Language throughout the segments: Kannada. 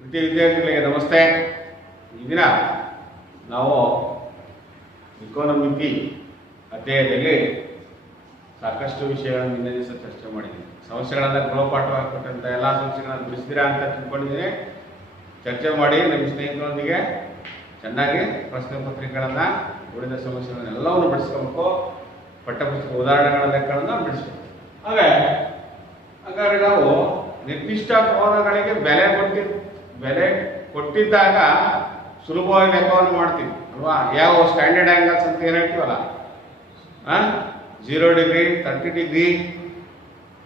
ವಿದ್ಯಾರ್ಥಿಗಳಿಗೆ ನಮಸ್ತೆ. ಈ ದಿನ ನಾವು ಇಕೋನಮಿತಿ ಅಧ್ಯಾಯದಲ್ಲಿ ಸಾಕಷ್ಟು ವಿಷಯಗಳನ್ನು ನಿನ್ನೆ ದಿವಸ ಚರ್ಚೆ ಮಾಡಿದ್ದೀವಿ. ಸಮಸ್ಯೆಗಳನ್ನು ಗೃಹಪಾಠವಾಗಿ ಕೊಟ್ಟಂಥ ಎಲ್ಲ ಸಮಸ್ಯೆಗಳನ್ನು ಬಿಡಿಸಿದಿರಾ ಅಂತ ತಿಳ್ಕೊಂಡಿದ್ದೀನಿ. ಚರ್ಚೆ ಮಾಡಿ ನಮ್ಮ ಸ್ನೇಹಿತರೊಂದಿಗೆ ಚೆನ್ನಾಗಿ ಪ್ರಶ್ನೆ ಪತ್ರಿಕೆಗಳನ್ನು ಉಳಿದ ಸಮಸ್ಯೆಗಳನ್ನೆಲ್ಲವನ್ನು ಬಿಡಿಸ್ಕೊಬೇಕು. ಪಠ್ಯಪುಸ್ತಕ ಉದಾಹರಣೆಗಳ ಲೆಕ್ಕಗಳನ್ನು ಬಿಡಿಸ್ಬೇಕು. ಹಾಗಾದ್ರೆ ನಾವು ನಿರ್ದಿಷ್ಟ ಕೋನಗಳಿಗೆ ಬೆಲೆ ಕೊಟ್ಟಿದ್ದಾಗ ಸುಲಭವಾಗಿ ಲೆಕ್ಕವನ್ನು ಮಾಡ್ತೀವಿ ಅಲ್ವಾ? ಯಾವ ಸ್ಟ್ಯಾಂಡರ್ಡ್ ಆ್ಯಂಗಲ್ಸ್ ಅಂತ ಏನು ಹೇಳ್ತೀವಲ್ಲ, 0 degree, 30 degree,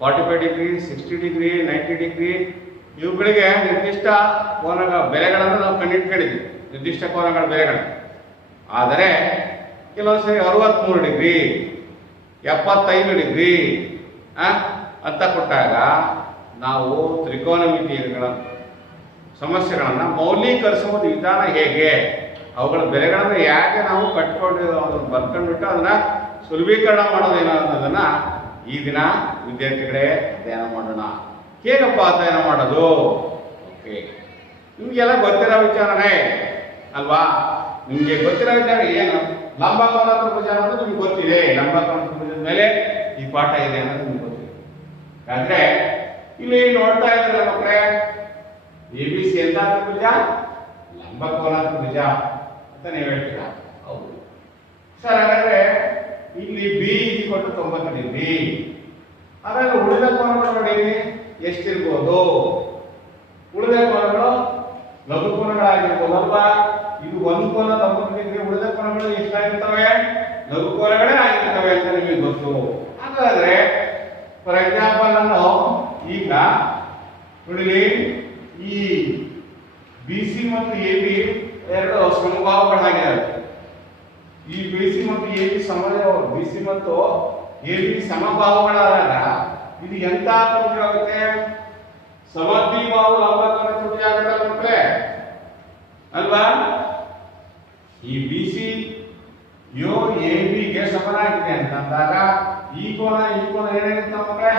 45 degree, 60 degree, 90 degree, ಇವುಗಳಿಗೆ ನಿರ್ದಿಷ್ಟ ಕೋನಗಳ ಬೆಲೆಗಳನ್ನು ನಾವು ಕಂಡುಹಿಡ್ಕೊಂಡಿದ್ದೀವಿ, ನಿರ್ದಿಷ್ಟ ಕೋನಗಳ ಬೆಲೆಗಳು. ಆದರೆ ಕೆಲವೊಂದು ಸರಿ 63 ಡಿಗ್ರಿ, 75 ಡಿಗ್ರಿ ಅಂತ ಕೊಟ್ಟಾಗ ನಾವು ತ್ರಿಕೋನಮಿತಿಗಳ ಸಮಸ್ಯೆಗಳನ್ನು ಮೌಲ್ಯೀಕರಿಸುವ ವಿಧಾನ ಹೇಗೆ, ಅವುಗಳ ಬೆಲೆಗಳನ್ನು ಹೇಗೆ ನಾವು ಕಟ್ಕೊಂಡು ಅದನ್ನು ಬರ್ಕೊಂಡ್ಬಿಟ್ಟು ಅದನ್ನು ಸುಲಭೀಕರಣ ಮಾಡೋದೇನೋ ಅನ್ನೋದನ್ನು ಈ ದಿನ ವಿದ್ಯಾರ್ಥಿಗಳೇ ಅಧ್ಯಯನ ಮಾಡೋಣ. ಹೇಗಪ್ಪ ಅಧ್ಯಯನ ಮಾಡೋದು? ಓಕೆ, ನಿಮಗೆಲ್ಲ ಗೊತ್ತಿರೋ ವಿಚಾರನೇ ಅಲ್ವಾ? ನಿಮಗೆ ಗೊತ್ತಿರೋ ವಿಚಾರ ಏನು? ಲಂಬಕೋನ ತ್ರಿಭುಜ ಅನ್ನೋದು ನಿಮ್ಗೆ ಗೊತ್ತಿದೆ. ಲಂಬಕೋನ ತ್ರಿಭುಜದ ಮೇಲೆ ಈ ಪಾಠ ಇದೆ ಅನ್ನೋದು ನಿಮ್ಗೆ ಗೊತ್ತಿದೆ. ಯಾಕಂದ್ರೆ ಇಲ್ಲಿ ನೋಡ್ತಾ ಇದ್ರೆ ಮಕ್ಕಳೇ, ABC ಅಂತ ತ್ರಿಭುಜ, ಲಂಬಕೋನ ತ್ರಿಭುಜ ಅಂತ ನೀವು ಹೇಳ್ತೀರಾ. ಹೌದು ಸರ್. ಹಾಗಾದ್ರೆ ಇಲ್ಲಿ B = 90 ಡಿಗ್ರಿ. ಹಾಗಾದ್ರೆ ಉಳಿದ ಕೋನಗಳು ನೋಡಿ ಎಷ್ಟಿರ್ಬೋದು? ಉಳಿದ ಕೋನಗಳು ಲಘು ಕೋನಗಳಾಗಿರ್ಬೋದು ಅಲ್ವಾ? ಇದು ಒಂದು ಕೋನ 90 ಡಿಗ್ರಿ, ಉಳಿದ ಕೋನಗಳು ಎಷ್ಟಾಗಿರ್ತವೆ? ಲಘು ಕೋನಗಳೇ ಆಗಿರ್ತವೆ ಅಂತ ನಿಮಗೆ ಗೊತ್ತು. ಹಾಗಾದ್ರೆ ಫಾರ್ ಎಕ್ಸಾಂಪಲ್ ನಾನು ಈಗ ನೋಡಿ, ಈ BC ಮತ್ತು AB ಎರಡು ಸಮಬಾಹುಗಳಾಗಿದ್ದಾವೆ. ಈ BC ಮತ್ತು AB ಸಮಬಾಹುಗಳಾದಾಗ ಇದು ಎಂತ ತ್ರಿಭುಜ ಆಗುತ್ತೆ? ಸಮದ್ವಿಬಾಹು ಲಂಬಕೋನ ತ್ರಿಭುಜ ಆಗುತ್ತೆ ಮಕ್ಕಳೇ ಅಲ್ವಾ? ಈ BC ಯು AB ಗೆ ಸಮನಾಗಿದೆ ಅಂತ ಅಂದಾಗ ಈ ಕೋನ ಏನಾಗಿರುತ್ತೆ ಮಕ್ಕಳೇ?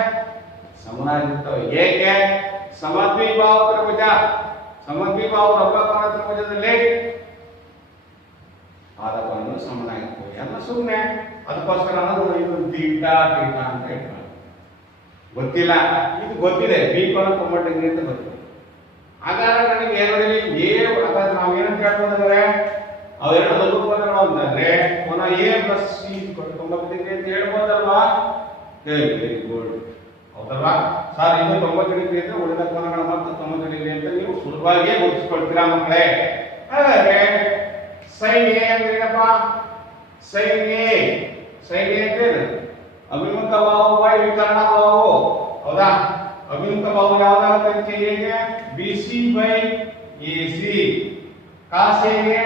ಸಮನಾಗಿರ್ತವೆ. ಏಕೆ? ಸಮದ್ವಿಬಾಹು ತ್ರಿಭುಜ, ಸಮದ್ವಿಬಾಹು ಲಂಬಕೋನ ತ್ರಿಭುಜದಲ್ಲಿ ಪಾದಗಳನ್ನು ಸಮನಾಗಿರ್ತವೆ. ಎಲ್ಲ ಸುಮ್ಮನೆ ಅದಕ್ಕೋಸ್ಕರ ಇದು ಥೀಟಾ ಅಂತ ಹೇಳ್ತಾರೆ. ಗೊತ್ತಿಲ್ಲ, ಇದು ಗೊತ್ತಿದೆ. B ಕೋನ 90 ಡಿಗ್ರಿ ಅಂತ ಗೊತ್ತಿದೆ. ಹಾಗಾದ್ರೆ ನನಗೆ ಏನಿದೆ ಹಾಗಾದ್ರೆ ನಾವು ಏನಂತ ಹೇಳ್ಬೋದಂದ್ರೆ, ಅವೆರಡು ಲಘು ಕೋನಗಳು ಅಂತಂದ್ರೆ ಕೋನ A + C = 90 ಡಿಗ್ರಿ ಅಂತ ಹೇಳ್ಬೋದಲ್ವಾ? Very good. ಹೌದಲ್ವಾ ಸರ್? ಇದು 90 ಡಿಗ್ರಿ ಅಂದ್ರೆ ಉಳಿದ ಕೋನಗಳು ಮತ್ತು 90 ಡಿಗ್ರಿ ಅಂತ ನೀವು ಸುಲಭವಾಗಿ ಗುರುತಿಸ್ಕೊಳ್ತೀರಾ ಮಕ್ಕಳೇ. ಹಾಗಾದ್ರೆ sin A ಅಂದ್ರೆ ಏನಪ್ಪ? sin A ಅಂದ್ರೆ ಅಭಿಮುಖ ಬಾಹು ಬೈ ವಿಕರ್ಣ ಬಾಹು. ಹೌದಾ? ಅಭಿಮುಖ ಬಾಹು ಯಾವ್ದಾಗುತ್ತೆ? BC by AC. cos A ಗೆ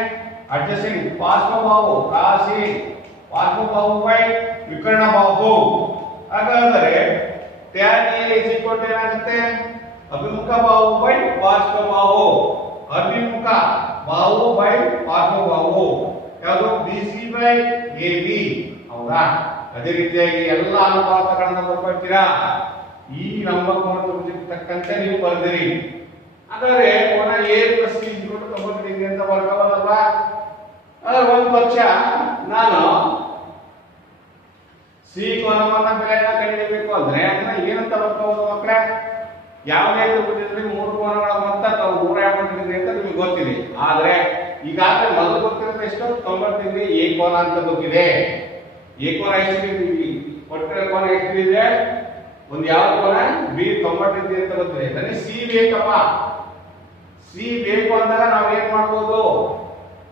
ಅಡ್ಜಸೆಂಟ್ ಪಾರ್ಶ್ವಬಾಹು cos A, ಪಾರ್ಶ್ವಬಾಹು ಬೈ ವಿಕರ್ಣ ಬಾಹು. ಹಾಗಾದರೆ tan A ಏನಾಗುತ್ತೆ? ಅಭಿಮುಖ ಬಾಹು ಬೈ ಪಾರ್ಶ್ವಬಾಹು. ಅಭಿಮುಖ ಬಾಹು ಬೈ ಪಾರ್ಶ್ವಬಾಹು ಯಾವುದು? BC by AB. ಹೌದಾ? ಅದೇ ರೀತಿಯಾಗಿ ಎಲ್ಲ ಅನುಪಾತಗಳನ್ನು ಬರ್ಕೊಳ್ತೀರಾ. ಈ ಲಂಬಕೋನ ತ್ರಿಭುಜಕ್ಕೆ ತಕ್ಕಂತೆ ನೀವು ಬರ್ದಿರಿ. ಹಾಗಾದ್ರೆ ಕೋನ A + C = 90 ಡಿಗ್ರಿ ಅಂತ ಬರ್ಕೋಬೋದಲ್ವಾ? ಒಂದು ಪಕ್ಷ ನಾನು C ಕೋನವನ್ನ ಬೆಲೆಯನ್ನ ಕಂಡುಹಿಡಿಯಬೇಕು ಅಂದ್ರೆ ಅದನ್ನ ಏನಂತ ಬರ್ಕೋಬಹುದು ಮಕ್ಕಳೇ? ಯಾವುದೇ ತ್ರಿಭುಜದಲ್ಲಿ 3 ಕೋನಗಳ ಮೊತ್ತ 180 ಡಿಗ್ರಿ ಅಂತ ನಿಮಗೆ ಗೊತ್ತಿದೆ. ಆದ್ರೆ ಈಗಾಗಲೇ ಮೊದಲು ಗೊತ್ತಿರೋದು ಎಷ್ಟು? 90 ಡಿಗ್ರಿ A ಕೋನ ಅಂತ ಗೊತ್ತಿದೆ. A ಕೋನ ಎಷ್ಟಿದೆ? ಒಟ್ಟಿನ ಕೋನ ಎಷ್ಟಿದೆ? ಒಂದು ಯಾವ ಕೋನ? B 90 ಡಿಗ್ರಿ ಅಂತ ಗೊತ್ತಿದೆ. ನನಗೆ C ಬೇಕಪ್ಪ. C ಬೇಕು ಅಂದಾಗ ನಾವು ಏನ್ ಮಾಡ್ಬೋದು?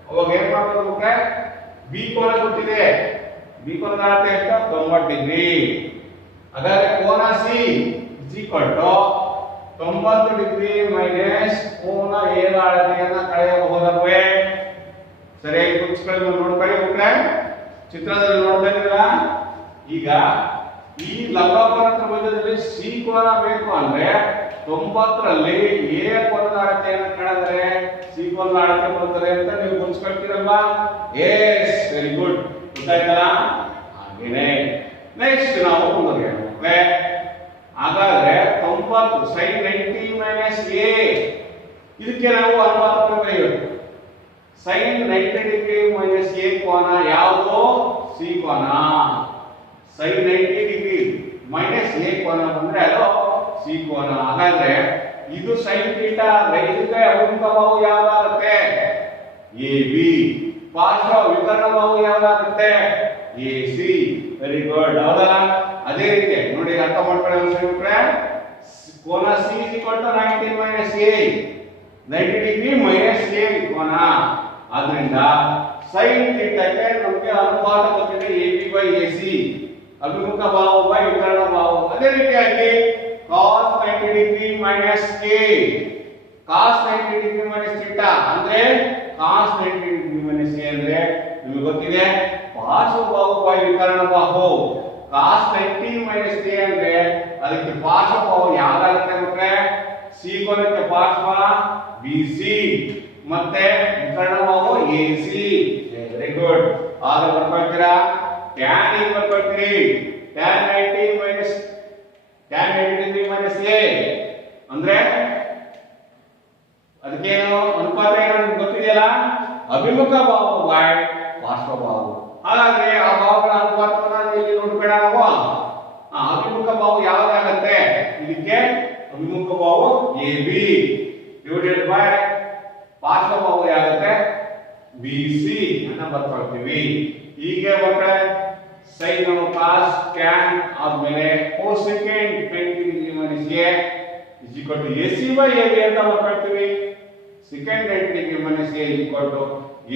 ಅವಾಗ ಏನ್ ಮಾಡ್ಬೋದು ಮಕ್ಕಳೇ? B ಕೋನ ಗೊತ್ತಿದೆ. B ಕೋನದ ಅಳತೆ ಎಷ್ಟು? 90 ಡಿಗ್ರಿ. ಹಾಗಾದ್ರೆ ಕೋನ C = 90 ಡಿಗ್ರಿ ಮೈನಸ್ ಕೋನ A ನ ಅಳತೆಯನ್ನ ಕಳೆಯಬಹುದಲ್ವೇ? ಸರಿಯಾಗಿ ಗುರುತಿಸ್ಕೊಳ್ಳಿ, ನೋಡ್ಕೊಳ್ಳಿ ಮಕ್ಕಳೇ. ಚಿತ್ರದಲ್ಲಿ ನೋಡ್ತಾ ಇದ್ದೀರಾ? ಈಗ ಈ ಲಂಬಕೋನ ತ್ರಿಭುಜದಲ್ಲಿ C ಕೋನ ಬೇಕು ಅಂದ್ರೆ 90ರಲ್ಲಿ A ಕೋನದ ಅಳತೆಯನ್ನು ಕಳೆದರೆ C ಕೋನದ ಅಳತೆ ಬರುತ್ತದೆ ಅಂತ ನೀವು ಗುರುತಿಸ್ಕೊಳ್ತೀರಲ್ವಾ? S, very good. ಗೊತ್ತಾಯ್ತಲ್ಲ? ಹಾಗೇನೆ ನೆಕ್ಸ್ಟ್ ನಾವು ಮುಂದುವರಿಯೋಣ. ಹಾಗಾದ್ರೆ 90 sin 90 minus a ಇದಕ್ಕೆ ನಾವು ಅನುಪಾತವನ್ನು ಬರೆಯಬೇಕು. sin 90 ಡಿಗ್ರಿ minus a ಕೋನ ಯಾವುದು? c ಕೋನ. sin 90 ಡಿಗ್ರಿ minus a ಕೋನ ಬಂದ್ರೆ ಅದು c ಕೋನ. ಹಾಗಾದ್ರೆ ಇದು sin ಥೀಟಾ ಅಂದ್ರೆ ಇದಕ್ಕೆ ಅಭಿಮುಖ ಬಾಹು ಯಾವಾಗುತ್ತೆ? ab. ಪಾರ್ಶ್ವ ವಿಕರ್ಣ ಬಾಹು ಯಾವಾಗುತ್ತೆ? ac. Very good. ಹೌದಾ? ಅದೇ ರೀತಿ ನೋಡಿ ಅರ್ಥ ಮಾಡ್ಕೊಳ್ಳಿ ಸ್ನೇಹಿತರೆ. ಕೋನ c = 90 minus a 90 degree minus a ಕೋನ. ಆದ್ರಿಂದ sin ಥೀಟಾಕ್ಕೆ ನಮಗೆ ಅನುಪಾತ ಗೊತ್ತಿದೆ ab ac ಅಭಿಮುಖ ಬಾಹು ಬೈ ವಿಕರ್ಣ ಬಾಹು. ಅದೇ ರೀತಿಯಾಗಿ cos 90 degree minus a cos 90 degree minus theta ಅಂದ್ರೆ cos 90 ಡಿಗ್ರಿ ಮೈನಸ್ a ಅಂದ್ರೆ ನಿಮಗೆ ಗೊತ್ತಿದೆ ಪಾರ್ಶ್ವ ಬಾಹು ಬೈ ವಿಕರ್ಣ ಬಾಹು. cos 90 ಮೈನಸ್ a ಅಂದ್ರೆ ಅದಕ್ಕೆ ಪಾರ್ಶ್ವ ಬಾಹು ಯಾವಾಗುತ್ತೆ ಅಂದ್ರೆ c ಕೋನಕ್ಕೆ ಪಾರ್ಶ್ವ bc ಮತ್ತೆ ವಿಕರ್ಣ ಬಾಹು ac. Very good. ಆಗ ಬರ್ಕೊಳ್ತೀರಾ tan ಬರ್ಕೊಳ್ತೀರಿ tan 90 minus tan 90 degree minus a ಅಂದ್ರೆ ಅದಕ್ಕೇನು ಅನುಪಾತ ಏನು ಗೊತ್ತಿದೆಯಲ್ಲ? ಅಭಿಮುಖ ಬಾಹು ಬೈ ಪಾರ್ಶ್ವ ಬಾಹು. ಹಾಗಾದ್ರೆ ಆ ಬಾಹುಗಳ ಅನುಪಾತವನ್ನು ಇಲ್ಲಿ ನೋಡ್ಬೇಡ ನಾವು. ಅಭಿಮುಖ ಬಾಹು ಯಾವಾಗುತ್ತೆ? ಇದಕ್ಕೆ ಅಭಿಮುಖ ಬಾಹು ab ಡಿವೈಡೆಡ್ ಬೈ ಪಾರ್ಶ್ವ ಬಾಹು ಯಾಗುತ್ತೆ? bc ಅನ್ನ ಬರ್ಕೊಳ್ತೀವಿ. ಹೀಗೆ ಮಕ್ಕಳೇ sin cos tan ಆದ್ಮೇಲೆ cosecant 90 degree minus a ac by ab ಅಂತ ಬರ್ಕೊಳ್ತೀವಿ. secant 90 degree minus a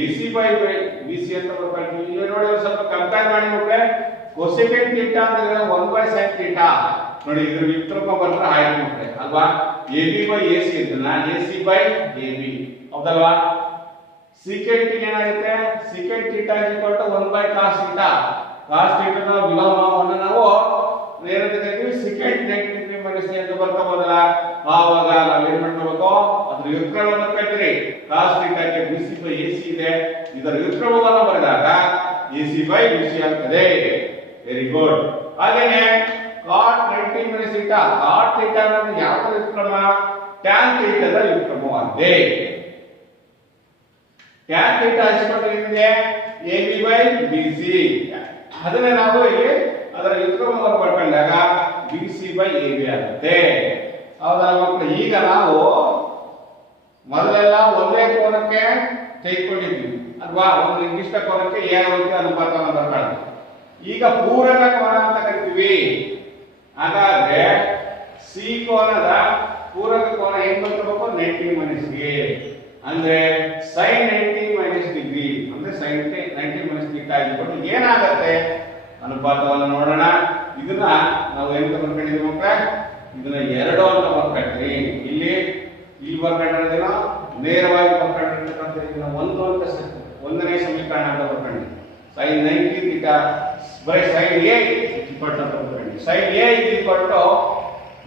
ac by bc ಅಂತ ಬರ್ಕೊಳ್ತೀವಿ. ಇಲ್ಲಿ ನೋಡಿ ಒಂದು ಸ್ವಲ್ಪ ಕಂಪೇರ್ ಮಾಡಿ ಮಕ್ಕಳೇ. cosecant ಥೀಟಾ ಅಂದ್ರೆ 1 sin ಥೀಟಾ ನೋಡಿ ಇದ್ರ ವ್ಯುತ್ಪನ್ನ ಬಂದ್ರೆ ಆಯ್ತು ಮಕ್ಕಳೇ ಅಲ್ವಾ? ab by ac ಇದನ್ನ ac by ab ಹೌದಲ್ವಾ? secant ಗೆ ಏನಾಗುತ್ತೆ? secant theta 1 cos theta. cos ಥೀಟಾದ ವಿಲೋಮವನ್ನು ನಾವು ಏನಂತ ಕರಿತೀವಿ? secant 90 ಡಿಗ್ರಿ ಮೈನಸ್ a ಅಂತ ಬರ್ಕೋಬಹುದಲ್ಲ? ಆವಾಗ ನಾವು ಏನು ಮಾಡ್ಕೋಬೇಕು? ಅದ್ರ ವ್ಯುತ್ಪನ್ನವನ್ನು ಕಟ್ಟಿರಿ. cos ಥೀಟಾಕ್ಕೆ bc by ac ಇದೆ. ಇದರ ವ್ಯುತ್ಪನ್ನವನ್ನು ಬರೆದಾಗ ac by bc ಆಗ್ತದೆ. Very good. ಹಾಗೇನೇ cot 90 minus theta cot theta ಅಂದ್ರೆ ಯಾವ ವ್ಯುತ್ಪನ್ನ? tan ಥೀಟಾದ ವ್ಯುತ್ಪನ್ನವಾಗಿದೆ. tan ಥೀಟಾ ಏನಿದೆ? ab by bc. ಅದನ್ನ ನಾವು ಇಲ್ಲಿ ಅದರ ವ್ಯುತ್ಪನ್ನವನ್ನು ಬರ್ಕೊಂಡಾಗ bc by ab ಆಗುತ್ತೆ. ಹೌದಾ ಮಕ್ಕಳು? ಈಗ ನಾವು ಮೊದಲೆಲ್ಲ ಒಂದೇ ಕೋನಕ್ಕೆ ತೆಗೆದುಕೊಂಡಿದ್ವಿ ಅಲ್ವಾ? ಒಂದು ನಿರ್ದಿಷ್ಟ ಕೋನಕ್ಕೆ ಏನಾಗುತ್ತೆ ಅನುಪಾತವನ್ನು ಬರ್ಕೊಳ್ಳೋದು. ಈಗ ಪೂರಕ ಕೋನ ಅಂತ ಕರಿತೀವಿ. ಹಾಗಾದ್ರೆ ಸಿ ಕೋನದ ಪೂರಕ ಕೋನ ಏನ್ ಬರ್ಕೋಬೇಕು? 90 ಮೈನಸ್ a ಅಂದ್ರೆ sin 90 ಮೈನಸ್ ಡಿಗ್ರಿ ಅಂದ್ರೆ sin 90 ಮೈನಸ್ ಥೀಟಾ ಏನಾಗುತ್ತೆ ಅನುಪಾತವನ್ನು ನೋಡೋಣ. ಇದನ್ನ ನಾವು ಎಂತ ಬರ್ಕೊಂಡಿದ್ವಿ ಮಕ್ಕಳೇ? ಇದನ್ನ 2 ಅಂತ ಬರ್ಕೊಳ್ತೀವಿ. ಇಲ್ಲಿ ಬರ್ಕೊಂಡಿರೋದೇನೋ ನೇರವಾಗಿ ಬರ್ಕೊಂಡಿರ್ತಕ್ಕಂಥ ಇದನ್ನ 1 ಅಂತ ಒಂದನೇ ಸಮೀಕರಣ ಅಂತ ಬರ್ಕೊಂಡಿದ್ವಿ. sin 90 theta by sin a ಅಂತ ಬರ್ಕೊಂಡಿದ್ವಿ. sin a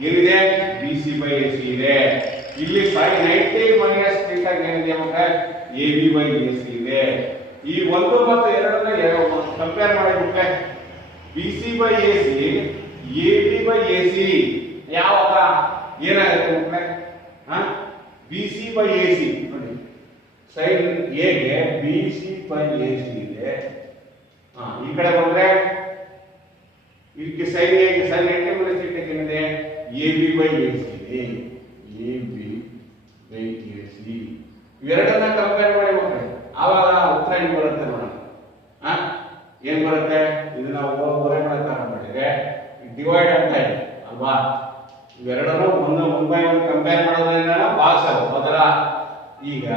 ಏನಿದೆ? bc by ac ಇದೆ. ಇಲ್ಲಿ sin 90 ಮೈನಸ್ ಥೀಟಾ ಏನಿದೆ ಮಕ್ಕಳೇ? ab by ac ಇದೆ. ಈ 1 ಮತ್ತು 2 ಕಂಪೇರ್ ಮಾಡಿ ಮಕ್ಕಳೇ. bc by ac ab by ac ಯಾವಾಗ ಏನಾಗುತ್ತೆ ಮಕ್ಕಳೇ? bc by ac ನೋಡಿ sin a ಗೆ bc by ac ಇದೆ. ಈ ಕಡೆ ಬಂದ್ರೆ ಇದಕ್ಕೆ sin a ಗೆ sin 90 ಮೈನಸ್ ಥೀಟಾ ಏನಿದೆ? ab by ac ಇದೆ. ab by ac ಇವೆರಡನ್ನ ಕಂಪೇರ್ ಮಾಡಿ ಮಕ್ಕಳೇ. ಆವಾಗ ಉತ್ತರ ಏನು ಬರುತ್ತೆ ನೋಡೋಣ. ಏನ್ ಬರುತ್ತೆ? ಇದನ್ನ ಹೊರಗಡೆ ಮಾಡಿದ್ರೆ ಡಿವೈಡ್ ಅಂತ ಇದೆ ಅಲ್ವಾ? ಇವೆರಡನ್ನು 1 by 1 ಕಂಪೇರ್ ಮಾಡೋದ್ರಿಂದ ಭಾಗಿಸೋದು ಮೊದಲ. ಈಗ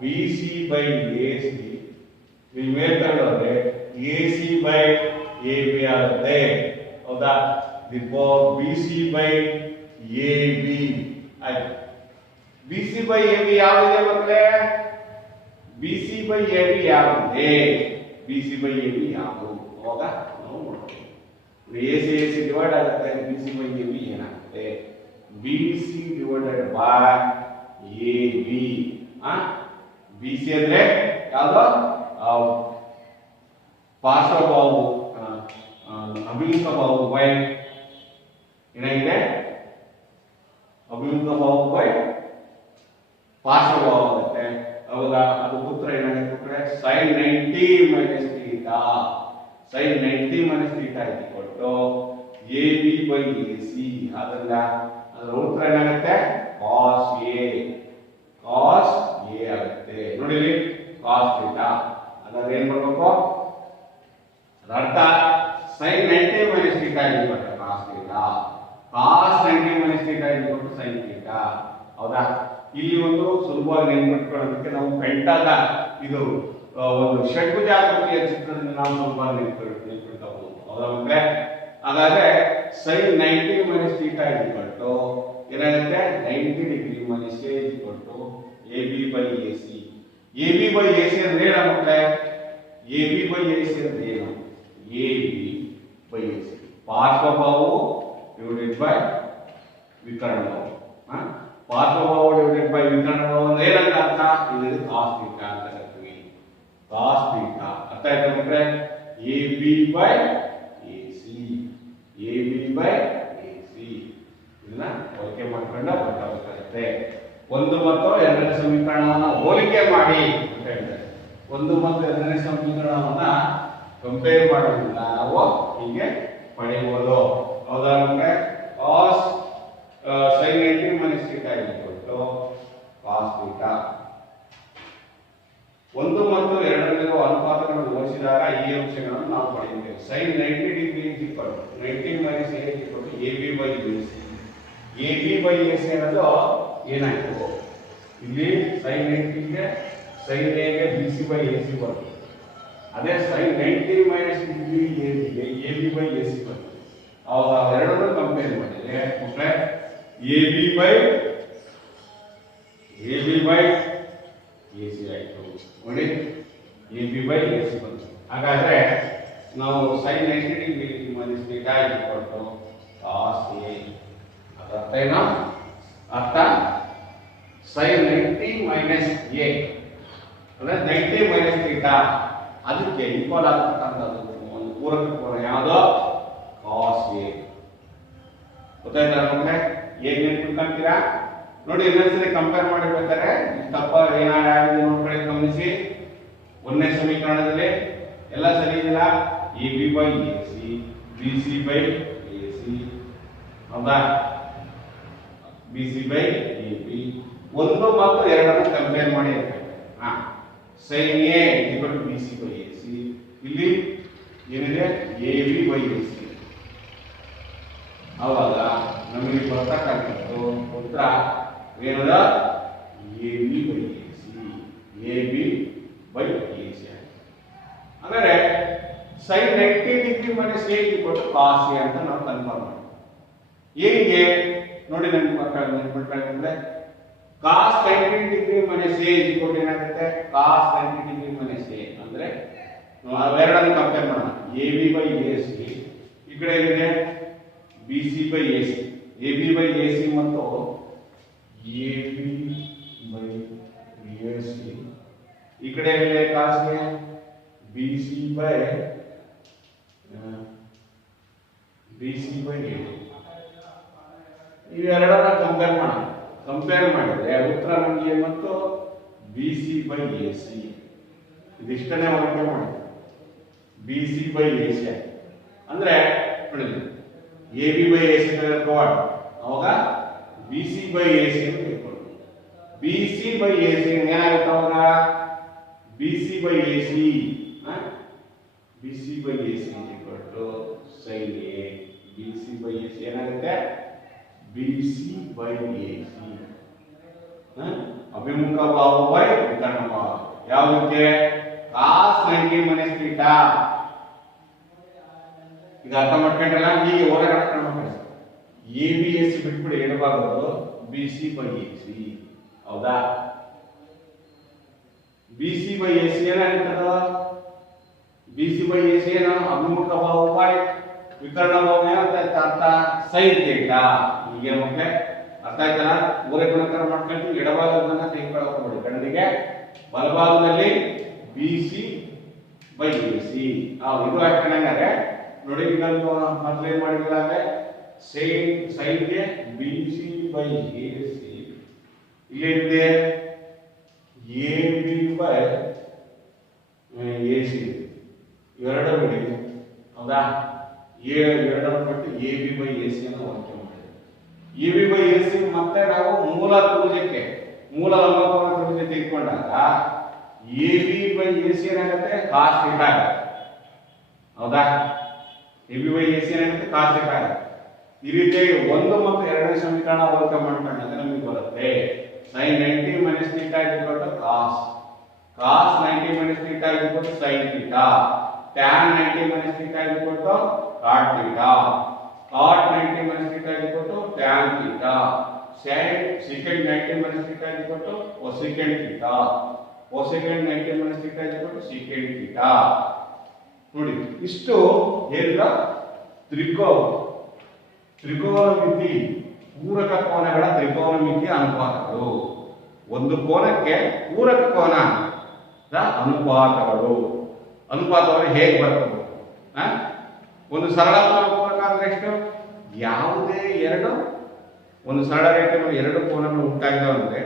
bc by ac ಈ ಮೇಲೆ ತಗೊಂಡ್ರೆ ac by ab ಆಗುತ್ತೆ. ಹೌದಾ? bc by ab ಆಯ್ತು. bc by ab ಯಾವಿದೆ ಮಕ್ಕಳೇ? bc by ab ಯಾವಿದೆ? bc by ab ಯಾವುದು? ಅವಾಗ ನಾವು ನೋಡ್ತೀವಿ. ac ac ಡಿವೈಡ್ ಆಗುತ್ತೆ. bc by ab ಏನಾಗುತ್ತೆ? bc divided by ab. bc ಅಂದ್ರೆ ಯಾವುದು? ಪಾರ್ಶ್ವ ಬಾಹು ಅಭಿಮುಖ ಬಾಹು ಬೈ ಏನಾಗಿದೆ? sin 90 minus theta is equal to AB by AC. ಅದರಿಂದ ಅದರ ಉತ್ತರ ಏನಾಗುತ್ತೆ cos A ಆಗುತ್ತೆ ನೋಡಿ ಇಲ್ಲಿ cos theta. ಅದರ ಏನು ಮಾಡಬೇಕು ಅದರ ಅರ್ಥ sin 90 minus theta is equal to cos theta. cos 90 minus theta is equal to sin theta. ಹೌದಾ ಇಲ್ಲಿ ಒಂದು ಸುಲಭವಾಗಿ ನೆನಪಿಟ್ಕೊಳ್ಳೋದಕ್ಕೆ ನಾವು ಪೆಂಟಾಗ ಇದು ಒಂದು ಷಡ್ಭುಜಾಕೃತಿಯ ಚಿತ್ರದಿಂದ ನಾವು ಸುಲಭವಾಗಿ ನೆನಪಿಟ್ಕೊಳ್ಬಹುದು. ಹೌದಾ ಮಕ್ಕಳೇ ಹಾಗಾದ್ರೆ sin 90 minus theta is equal to ಏನಾಗುತ್ತೆ 90 degree minus A is equal to AB by AC. AB by AC ಅಂದ್ರೆ ಏನು ಮಕ್ಕಳೇ AB by AC ಅಂದ್ರೆ ಏನು AB by AC ಪಾರ್ಶ್ವಭಾವವು ಡಿವೈಡೆಡ್ ಬೈ ವಿಕರ್ಣ ಭಾವ. ಪಾರ್ಶ್ವಭಾವ ಡಿವೈಡೆಡ್ ಬೈ ವಿಕರ್ಣ ಭಾವ ಅಂದ್ರೆ ಏನಂತ ಅರ್ಥ ಇದು cos theta ಅಂತ ಕರಿತೀವಿ. cos theta ಅರ್ಥ ಆಯ್ತಾ ಮಕ್ಕಳೇ AB by AC AB by AC ಇದನ್ನ ಹೋಲಿಕೆ ಮಾಡ್ಕೊಂಡು ಬರ್ತಾಗುತ್ತೆ. ಒಂದು ಮತ್ತು ಎರಡನೇ ಸಮೀಕರಣವನ್ನ ಹೋಲಿಕೆ ಮಾಡಿ ಅಂತ ಹೇಳ್ತಾರೆ. ಒಂದು ಮತ್ತು ಎರಡನೇ ಸಮೀಕರಣವನ್ನ ಕಂಪೇರ್ ಮಾಡೋದ್ರಿಂದ ನಾವು ಹೀಗೆ ಪಡೆಯಬಹುದು. ಹೌದಾ ಅಂದ್ರೆ cos sin 90 minus theta is equal to cos theta. ಒಂದು ಮತ್ತು ಎರಡರಲ್ಲಿರುವ ಅನುಪಾತಗಳನ್ನು ಹೋಲಿಸಿದಾಗ ಈ ಅಂಶಗಳನ್ನು ನಾವು ಪಡೆಯುತ್ತೇವೆ. sin 90 degree is equal to 90 minus A is equal to AB by AC. AB by AC ಅನ್ನೋದು ಏನಾಯ್ತು ಇಲ್ಲಿ sin 90 ಗೆ sin A ಗೆ BC by AC ಬರ್ತದೆ. ಅದೇ sin 90 minus degree ಗೆ AB by AC ಬರ್ತದೆ. ಹೌದಾ ಎರಡನ್ನೂ ಕಂಪೇರ್ ಮಾಡಿದ್ರೆ ಮಕ್ಕಳೇ AB by AC ಆಯ್ತು ನೋಡಿ AB by AC ಬಂತು. ಹಾಗಾದ್ರೆ ನಾವು sin 90 degree minus theta is equal to cos A. ಅದರ ಅರ್ಥ ಏನು ಅರ್ಥ sin 90 minus A ಅಂದ್ರೆ 90 minus theta ಅದಕ್ಕೆ ಈಕ್ವಲ್ ಆಗ್ತಕ್ಕಂಥದ್ದು ಒಂದು ಪೂರಕ ಕೋನ ಯಾವುದು cos A. ಗೊತ್ತಾಯ್ತಾ ಮಕ್ಕಳೇ ಹೇಗೆ ನೆನಪಿಟ್ಕೊಂತೀರಾ ನೋಡಿ ಇನ್ನೊಂದ್ಸರಿ ಕಂಪೇರ್ ಮಾಡಿರ್ಬೇಕಾದ್ರೆ ತಪ್ಪ ಏನಾಗಿದೆ ನೋಡ್ಕೊಳ್ಳಿ ಗಮನಿಸಿ. ಒಂದನೇ ಸಮೀಕರಣದಲ್ಲಿ ಎಲ್ಲ ಸರಿ ಇದೆಯಲ್ಲ AB by AC BC by AC ಹೌದಾ BC by AB ಒಂದು ಮತ್ತು ಎರಡನ್ನು ಕಂಪೇರ್ ಮಾಡಿ sin A equal to BC by AC ಇಲ್ಲಿ ಏನಿದೆ AB by AC. ಅವಾಗ ನಮಗೆ ಬರ್ತಕ್ಕಂಥದ್ದು ಉತ್ತರ ಏನದ AB by AC AB by AC. ಅಂದರೆ sin 90 degree minus A equal to cos A ಅಂತ ನಾವು ಕನ್ಫರ್ಮ್ ಮಾಡಿ ಹೇಗೆ ನೋಡಿ ನೆನಪಿಟ್ಕೊಳ್ಳಿ cos 90 degree minus A is equal to ಏನಾಗುತ್ತೆ cos 90 degree minus A ಅಂದ್ರೆ ಅವೆರಡನ್ನು ಕಂಪೇರ್ ಮಾಡೋಣ. AB by AC ಈ ಕಡೆ ಏನಿದೆ BC by AC AB by AC ಮತ್ತು AB by AC ಈ ಕಡೆ ಏನಿದೆ cos ಗೆ BC by AB ಇವೆರಡನ್ನ ಕಂಪೇರ್ ಮಾಡಿದ್ರೆ ಉತ್ತರ ನಮಗೆ ಏನು ಬಂತು BC by AC. ಇದಿಷ್ಟನ್ನೇ ಹೋಲಿಕೆ ಮಾಡಿ BC by AC ಅಂದ್ರೆ ನೋಡಿ AB by AC ತಗೊಳ್ಳಿ ಅವಾಗ BC by AC ಅಂತ ತಿಳ್ಕೊಳ್ಳಿ. BC by AC ಏನಾಗುತ್ತೆ ಅವಾಗ BC by AC BC by AC equal to sin A. BC by AC ಏನಾಗುತ್ತೆ BC by AC ಅಭಿಮುಖ ಭಾವ ಬೈ ವಿಕರ್ಣ ಭಾವ ಯಾವುದಕ್ಕೆ cos 90 minus theta. ಈಗ ಅರ್ಥ ಮಾಡ್ಕೊಂಡ್ರಲ್ಲ ಹೀಗೆ ಹೊರಗಡೆ ಅರ್ಥ ಮಾಡ್ಕೊಳ್ಳಿ. ABAC ಬಿಟ್ಬಿಡಿ ಎಡಭಾಗದ್ದು BC by AC ಹೌದಾ BC by AC ಏನಾಗುತ್ತದ BC by AC ಏನ ಅಭಿಮುಖ ಭಾವ ಬೈ ವಿಕರ್ಣ ಭಾವ ಏನಂತ ಅರ್ಥ sin theta. ಹೀಗೆ ಮಕ್ಕಳೇ ಅರ್ಥ ಆಯ್ತಲ್ಲ ಮೂರೇ ಗುಣಾಕಾರ ಮಾಡ್ಕೊಂಡ್ವಿ. ಎಡಭಾಗದನ್ನ ತೆಗೆದುಕೊಳ್ಳೋಕೆ ನೋಡಿ ಕಣ್ಣಿಗೆ ಬಲಭಾಗದಲ್ಲಿ BC by AC ಇದು ಹಾಕೊಂಡಂಗಾದ್ರೆ ನೋಡಿ ಈಗ ಮೊದಲು ಏನು ಮಾಡಿಲ್ಲ ಅಂದ್ರೆ sin ಗೆ BC by AC ಇಲ್ಲಿದೆ AB by AC ಇವೆರಡು ಬಿಡಿ ಹೌದಾ? ಎರಡನ್ನು ಬಿಟ್ಟು A B by A C ಅನ್ನು ಹೋಲಿಕೆ ಮಾಡಿದೆ. A B by A C ಮತ್ತೆ ನಾವು ಮೂಲ ತ್ರಿಭುಜಕ್ಕೆ ಮೂಲ ಲಂಬಕೋನ ತ್ರಿಭುಜ ತೆಗೆದುಕೊಂಡಾಗ A B by A C ಏನಾಗುತ್ತೆ ಕಾಸ್ ಥೀಟಾ ಆಗುತ್ತೆ. ಹೌದಾ? A B by A C ಏನಾಗುತ್ತೆ ಕಾಸ್ ಥೀಟಾ ಆಗುತ್ತೆ. ಈ ರೀತಿಯಾಗಿ 1 ಮತ್ತು 2ನೇ ಸಮೀಕರಣ ಹೋಲಿಕೆ ಮಾಡ್ಕೊಂಡಾಗ ನಮಗೆ ಬರುತ್ತೆ sin 90 minus theta is equal to cos 90 minus theta is equal to sin theta, tan 90 minus theta is equal to cot theta, cot 90 minus theta is equal to tan theta, secant 90 minus theta is equal to cosecant theta, cosecant 90 minus theta is equal to secant theta. ನೋಡಿ ಇಷ್ಟು ಏನಿಲ್ಲ ತ್ರಿಕೋನಮಿತಿ ಪೂರಕ ಕೋನಗಳ ತ್ರಿಕೋನಮಿತಿಯ ಅನುಪಾತಗಳು. ಒಂದು ಕೋನಕ್ಕೆ ಪೂರಕ ಕೋನದ ಅನುಪಾತಗಳು ಹೇಗೆ ಬರ್ತವೆ? ಒಂದು ಸರಳ ಕೋನ ಪೂರಕ ಅಂದ್ರೆ ಎಷ್ಟು? ಯಾವುದೇ ಒಂದು ಸರಳ ರೇಖೆ ಎರಡು ಕೋನಗಳು ಉಂಟಾಗಿದ್ದಾವೆ ಅಂದ್ರೆ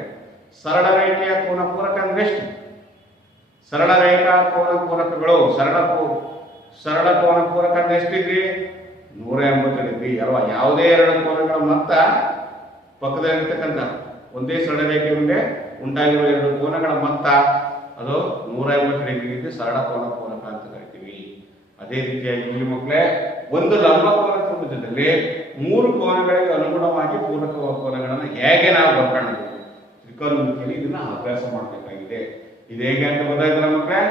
ಸರಳ ರೇಖೆಯ ಕೋನ ಪೂರಕ ಅಂದ್ರೆ ಎಷ್ಟು? ಸರಳ ರೇಖಾ ಕೋನ ಪೂರಕಗಳು ಸರಳ ಕೋನ ಪೂರಕ ಅಂದ್ರೆ ಎಷ್ಟಿದ್ರಿ? 180 ಡಿಗ್ರಿ ಅಲ್ವಾ? ಯಾವುದೇ ಎರಡು ಕೋನಗಳ ಮೊತ್ತ ಪಕ್ಕದಲ್ಲಿರ್ತಕ್ಕಂಥ ಒಂದೇ ಸರಳ ರೇಖೆ ಮುಂದೆ ಉಂಟಾಗಿರುವ ಎರಡು ಕೋನಗಳ ಮೊತ್ತ ಅದು 180 ಡಿಗ್ರಿ ಇದೆ, ಸರಳ ಕೋನ ಪೂರಕ ಅಂತ ಕರಿತೀವಿ. ಅದೇ ರೀತಿಯಾಗಿ ಇಲ್ಲಿ ಮಕ್ಕಳೇ ಒಂದು ಲಂಬಕೋನ ತ್ರಿಭುಜದಲ್ಲಿ 3 ಕೋನಗಳಿಗೆ ಅನುಗುಣವಾಗಿ ಪೂರಕ ಕೋನಗಳನ್ನು ಹೇಗೆ ನಾವು ಬರ್ಕೊಳ್ಳೋದು ತ್ರಿಕೋನಮಿತಿಯಲ್ಲಿ ಇದನ್ನ ಅಭ್ಯಾಸ ಮಾಡಬೇಕಾಗಿದೆ. ಇದು ಹೇಗೆ ಅಂತ ಗೊತ್ತಾಯ್ತಲ್ಲ ಮಕ್ಕಳೇ?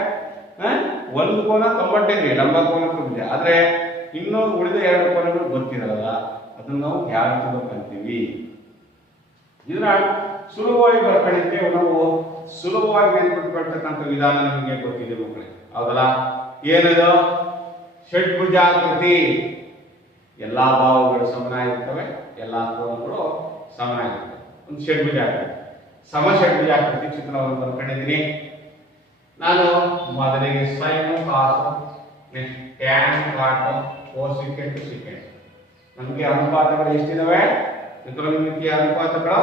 ಒಂದು ಕೋನ 90 ಡಿಗ್ರಿ ಲಂಬಕೋನ ತ್ರಿಭುಜ, ಆದ್ರೆ ಇನ್ನು ಉಳಿದ ಎರಡು ಕೋನಗಳು ಗೊತ್ತಿರಲ್ಲ, ಅದನ್ನ ನಾವು ಯಾವ ರೀತಿ ಬರ್ಕೊಂತೀವಿ ಇದನ್ನ ಸುಲಭವಾಗಿ ಬರ್ಕೊಂಡಿದ್ದೇವೆ. ನಾವು ಸುಲಭವಾಗಿ ನೆನಪಿಟ್ಕೊಳ್ತಕ್ಕಂಥ ವಿಧಾನ ನಮಗೆ ಗೊತ್ತಿದೆ ಮಕ್ಕಳೇ, ಹೌದಲ್ಲ? ಏನದು? ಷಡ್ಭುಜಾಕೃತಿ. ಎಲ್ಲಾ ಭಾವಗಳು ಸಮನಾಗಿರ್ತವೆ, ಎಲ್ಲಾ ಕೋನಗಳು ಸಮನಾಗಿರ್ತವೆ. ಒಂದು ಷಡ್ಭುಜಾಕೃತಿ, ಸಮಷಡ್ಭುಜಾಕೃತಿ ಚಿತ್ರವನ್ನು ಬರ್ಕೊಂಡಿದ್ದೀನಿ ನಾನು. ಮೊದಲಿಗೆ ಸೈನ್ ಕಾಸು, ನೆಕ್ಸ್ಟ್ ಟ್ಯಾನ್ ಕಾಟು, ಕೋಸೆಕೆಂಟ್ ಸೆಕೆಂಡ್. ನಮಗೆ ಅನುಪಾತಗಳು ಎಷ್ಟಿದಾವೆ? ತ್ರಿಕೋನಮಿತಿಯ ಅನುಪಾತಗಳು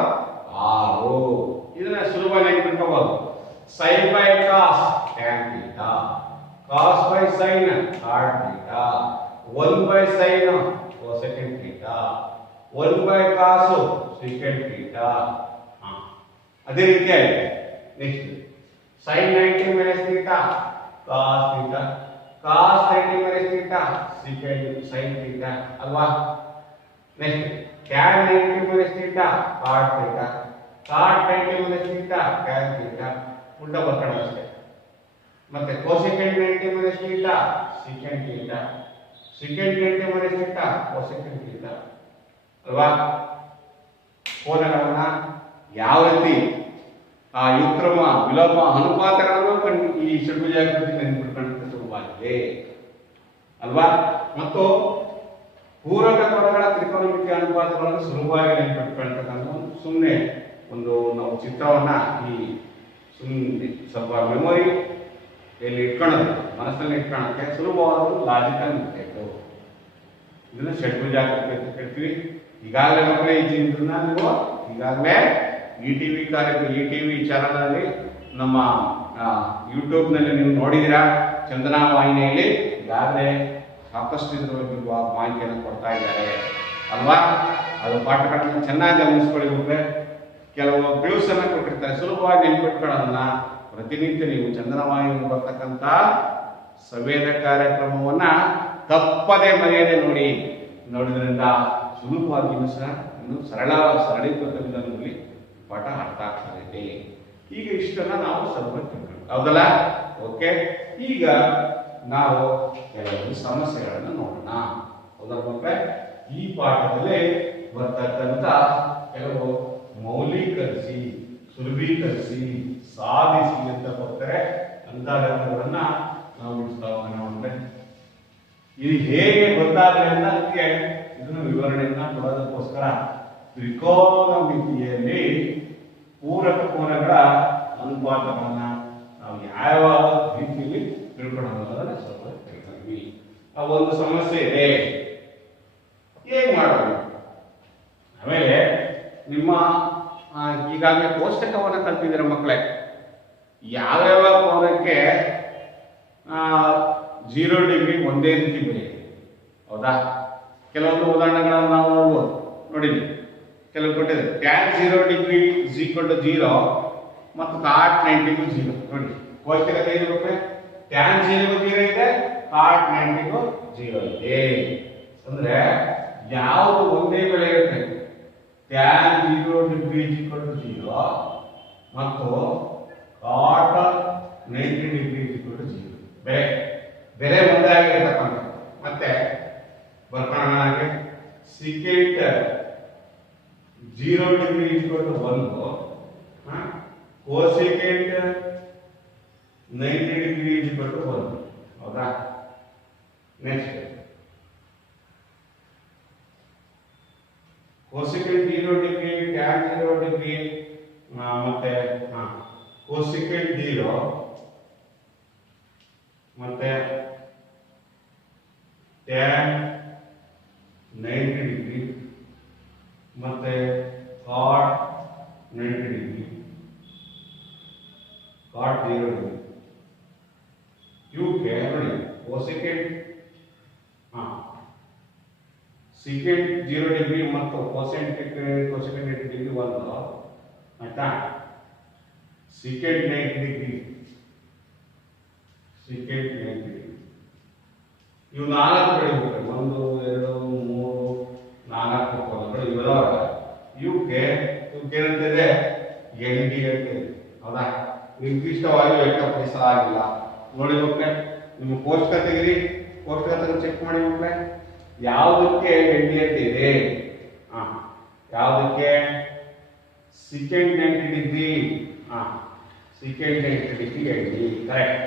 6. ಇದನ್ನ ಸುಲಭವಾಗಿ ನೆನಪಿಟ್ಕೋಬಹುದು. Sine by cos tan theta, cos by sine cot theta, 1 by sine cosecant theta, 1 by cos secant theta. ಅದೇ ರೀತಿಯಾಗಿ next sin 90 minus theta cos theta, cos 90 minus theta secant sin theta ಅಲ್ವಾ? Next tan 90 minus theta cot theta, cot 90 minus theta tan theta. ಉಲ್ಟಾ ಬರ್ಕೊಳ್ಳೋದು ಅಷ್ಟೇ. ಮತ್ತೆ cosecant 90 minus theta secant theta, secant 90 minus theta cosecant theta ಅಲ್ವಾ? ಕೋನಗಳನ್ನ ಯಾವ ರೀತಿ ಯುಕ್ರಮ ವಿಲೋಮ ಅನುಪಾತಗಳನ್ನು ಈ ಷಡ್ಭುಜಾಕೃತಿ ನೆನಪಿಟ್ಕೊಳ್ಳೋಕೆ ಸುಲಭವಾಗಿದೆ ಅಲ್ವಾ? ಮತ್ತು ಪೂರಕ ಕೋನಗಳ ತ್ರಿಕೋನಮಿತಿ ಅನುಪಾತಗಳನ್ನು ಸುಲಭವಾಗಿ ನೆನಪಿಟ್ಕೊಳ್ತಕ್ಕಂಥ ಸುಮ್ಮನೆ ನಾವು ಚಿತ್ರವನ್ನ ಸುಮ್ಮನೆ ಸ್ವಲ್ಪ ಮೆಮೊರಿ ಎಲ್ಲಿ ಇಟ್ಕೊಳ್ಳೋದು, ಮನಸ್ಸಲ್ಲಿ ಇಟ್ಕೊಳ್ಳೋಕ್ಕೆ ಸುಲಭವಾದ ಲಾಜಿಕಲ್ ಮೆಥಡ್. ಇದನ್ನ ಷಡ್ಭುಜಾಕೃತಿ ಅಂತ ಹೇಳ್ತೀವಿ. ಈಗಾಗಲೇ ಮಕ್ಕಳೇ ಇದನ್ನ ನೀವು ಈಗಾಗಲೇ ಇ ಟಿವಿ ಚಾನಲ್ ಅಲ್ಲಿ ನಮ್ಮ ಯೂಟ್ಯೂಬ್ ನಲ್ಲಿ ನೀವು ನೋಡಿದಿರಾ. ಚಂದನಾ ವಾಹಿನಿಯಲ್ಲಿ ಈಗಾಗಲೇ ಸಾಕಷ್ಟು ಇದ್ರ ಬಗ್ಗೆ ಮಾಹಿತಿಯನ್ನು ಕೊಡ್ತಾ ಇದ್ದಾರೆ ಅಲ್ವಾ? ಅದು ಪಾಠಗಳನ್ನು ಚೆನ್ನಾಗಿ ಗಮನಿಸ್ಕೊಳ್ಳಿ. ಕೆಲವು ಕ್ಲೂಸ್ ಅನ್ನ ಕೊಟ್ಟಿರ್ತಾರೆ, ಸುಲಭವಾಗಿ ನೆನಪಿಟ್ಕೊಳ್ಳೋದನ್ನ ಪ್ರತಿನಿತ್ಯ ನೀವು ಚಂದನಾ ವಾಹಿನಿಯಲ್ಲಿ ಬರ್ತಕ್ಕಂಥ ಸಂವೇದ ಕಾರ್ಯಕ್ರಮವನ್ನ ತಪ್ಪದೆ ಮರೆಯದೆ ನೋಡಿದ್ರಿಂದ ಸುಲಭವಾಗಿ ಇನ್ನು ಸರಳೀಕೃತ ವಿಧಾನದಲ್ಲಿ ಪಾಠ ಅರ್ಥ ಆಗ್ತದೆ. ಈಗ ಇಷ್ಟನ್ನ ನಾವು ಸ್ವಲ್ಪ ತಿಳ್ಕೊಂಡು ಹೌದಲ್ಲ? ಓಕೆ, ಈಗ ನಾವು ಕೆಲವು ಸಮಸ್ಯೆಗಳನ್ನು ನೋಡೋಣ. ಹೌದಾ ಮಕ್ಕಳೇ? ಈ ಪಾಠದಲ್ಲಿ ಬರ್ತಕ್ಕಂಥ ಕೆಲವು ಮೌಲ್ಯೀಕರಿಸಿ, ಸುಲಭೀಕರಿಸಿ, ಸಾಧಿಸಿ ಅಂತ ಬರ್ತಾರೆ ಅಂತಾಗಗಳನ್ನ ನಾವು ಬಿಡಿಸ್ತಾ ಹೋಗೋಣ. ಇದು ಹೇಗೆ ಗೊತ್ತಾಗಲಿ ಅಂತ ಅದಕ್ಕೆ ಇದನ್ನು ವಿವರಣೆಯನ್ನ ಕೊಡೋದಕ್ಕೋಸ್ಕರ ತ್ರಿಕೋನಮಿತಿಯಲ್ಲಿ ಪೂರಕ ಕೋನಗಳ ಅನುಪಾತಗಳನ್ನ ನಾವು ಯಾವ ರೀತಿಯಲ್ಲಿ ತಿಳ್ಕೊಳ್ಳೋದನ್ನ ಸ್ವಲ್ಪ ತಿಳ್ಕೊಂಡ್ವಿ. ಒಂದು ಸಮಸ್ಯೆ ಇದೆ, ಹೇಗೆ ಮಾಡೋದು? ಆಮೇಲೆ ನಿಮ್ಮ ಈಗಾಗಲೇ ಕೋಷ್ಟಕವನ್ನು ಕಲ್ತಿದ್ದೀರ ಮಕ್ಕಳೇ. ಯಾವ್ಯಾವ ಕೋನಕ್ಕೆ 0 ಡಿಗ್ರಿ ಒಂದೇ ರೀತಿ ಬೆಳೆಯುತ್ತೆ, ಹೌದಾ? ಕೆಲವೊಂದು ಉದಾಹರಣೆಗಳನ್ನು ನಾವು ನೋಡ್ಬೋದು, ನೋಡಿದ್ವಿ. ಕೆಲವು ಕೊಟ್ಟಿದೆ tan 0 degree is equal to 0 ಮತ್ತು ಕಾಟ್ 90 0. ನೋಡಿ ಕೋಷ್ಟಕ ತೆಗೆದುಬಿಟ್ರೆ ಟ್ಯಾನ್ 0 0 ಇದೆ, ಕಾಟ್ 90 0 ಇದೆ. ಅಂದ್ರೆ ಯಾವುದು ಒಂದೇ ಬೆಲೆ ಇರುತ್ತೆ, tan 0 degree is equal to 0 ಮತ್ತು cot 90 degree is equal to 0. ಬೆಲೆ ಒಂದೇ ಆಗಿರತಕ್ಕಂಥ. ಮತ್ತೆ ಬರ್ಕೋಣ ಹಾಗೆ secant 0 degree is equal to 1, cosecant 90 degree is equal to 1. ಹೌದಾ? Next cosecant 0 degree, tan 0 degree, ಮತ್ತೆ ಕೋಸೆಕೆಂಟ್ 0 ಮತ್ತೆ ಟ್ಯಾನ್ 90 ಡಿಗ್ರಿ ಮತ್ತೆ ಕಾಟ್ 90 ಡಿಗ್ರಿ, ಕಾಟ್ 0 ಡಿಗ್ರಿ. ಇವಕ್ಕೆ ನೋಡಿ ಕೋಸೆಕೆಂಟ್ ಸಿಕೆಂಟ್ 0 ಡಿಗ್ರಿ ಮತ್ತು ಕೋಸೆಕೆಂಟ್ 90 ಡಿಗ್ರಿ ಒಂದು, ಆಯ್ತಾ? ಸಿಕೆಂಟ್ 90 ಡಿಗ್ರಿ, ಸಿಕೆಂಟ್ 90 ಡಿಗ್ರಿ, ಇವು 4 ಬೆಳಿಬೇಕು. 1 2 3 4 ಕೋನಗಳು ಇವೆಲ್ಲ. ಇವಕ್ಕೆ ಏನಂತಿದೆ, ಎನ್ ಡಿ ಅಂತಿದೆ. ಹೌದಾ? ನಿರ್ದಿಷ್ಟವಾಗಿ ವ್ಯಕ್ತಪಡಿಸಲಾಗಿಲ್ಲ. ನೋಡಿ ಮಕ್ಕಳೇ, ನಿಮ್ಮ ಕೋಷ್ಟಕ ತೆಗಿರಿ, ಕೋಷ್ಟಕ ತೆಗೆದು ಚೆಕ್ ಮಾಡಿ ಮಕ್ಕಳೇ, ಯಾವುದಕ್ಕೆ ಎನ್ ಡಿ ಅಂತ ಇದೆ? ಯಾವುದಕ್ಕೆ? Secant 90 degree, secant 90 degree N D correct.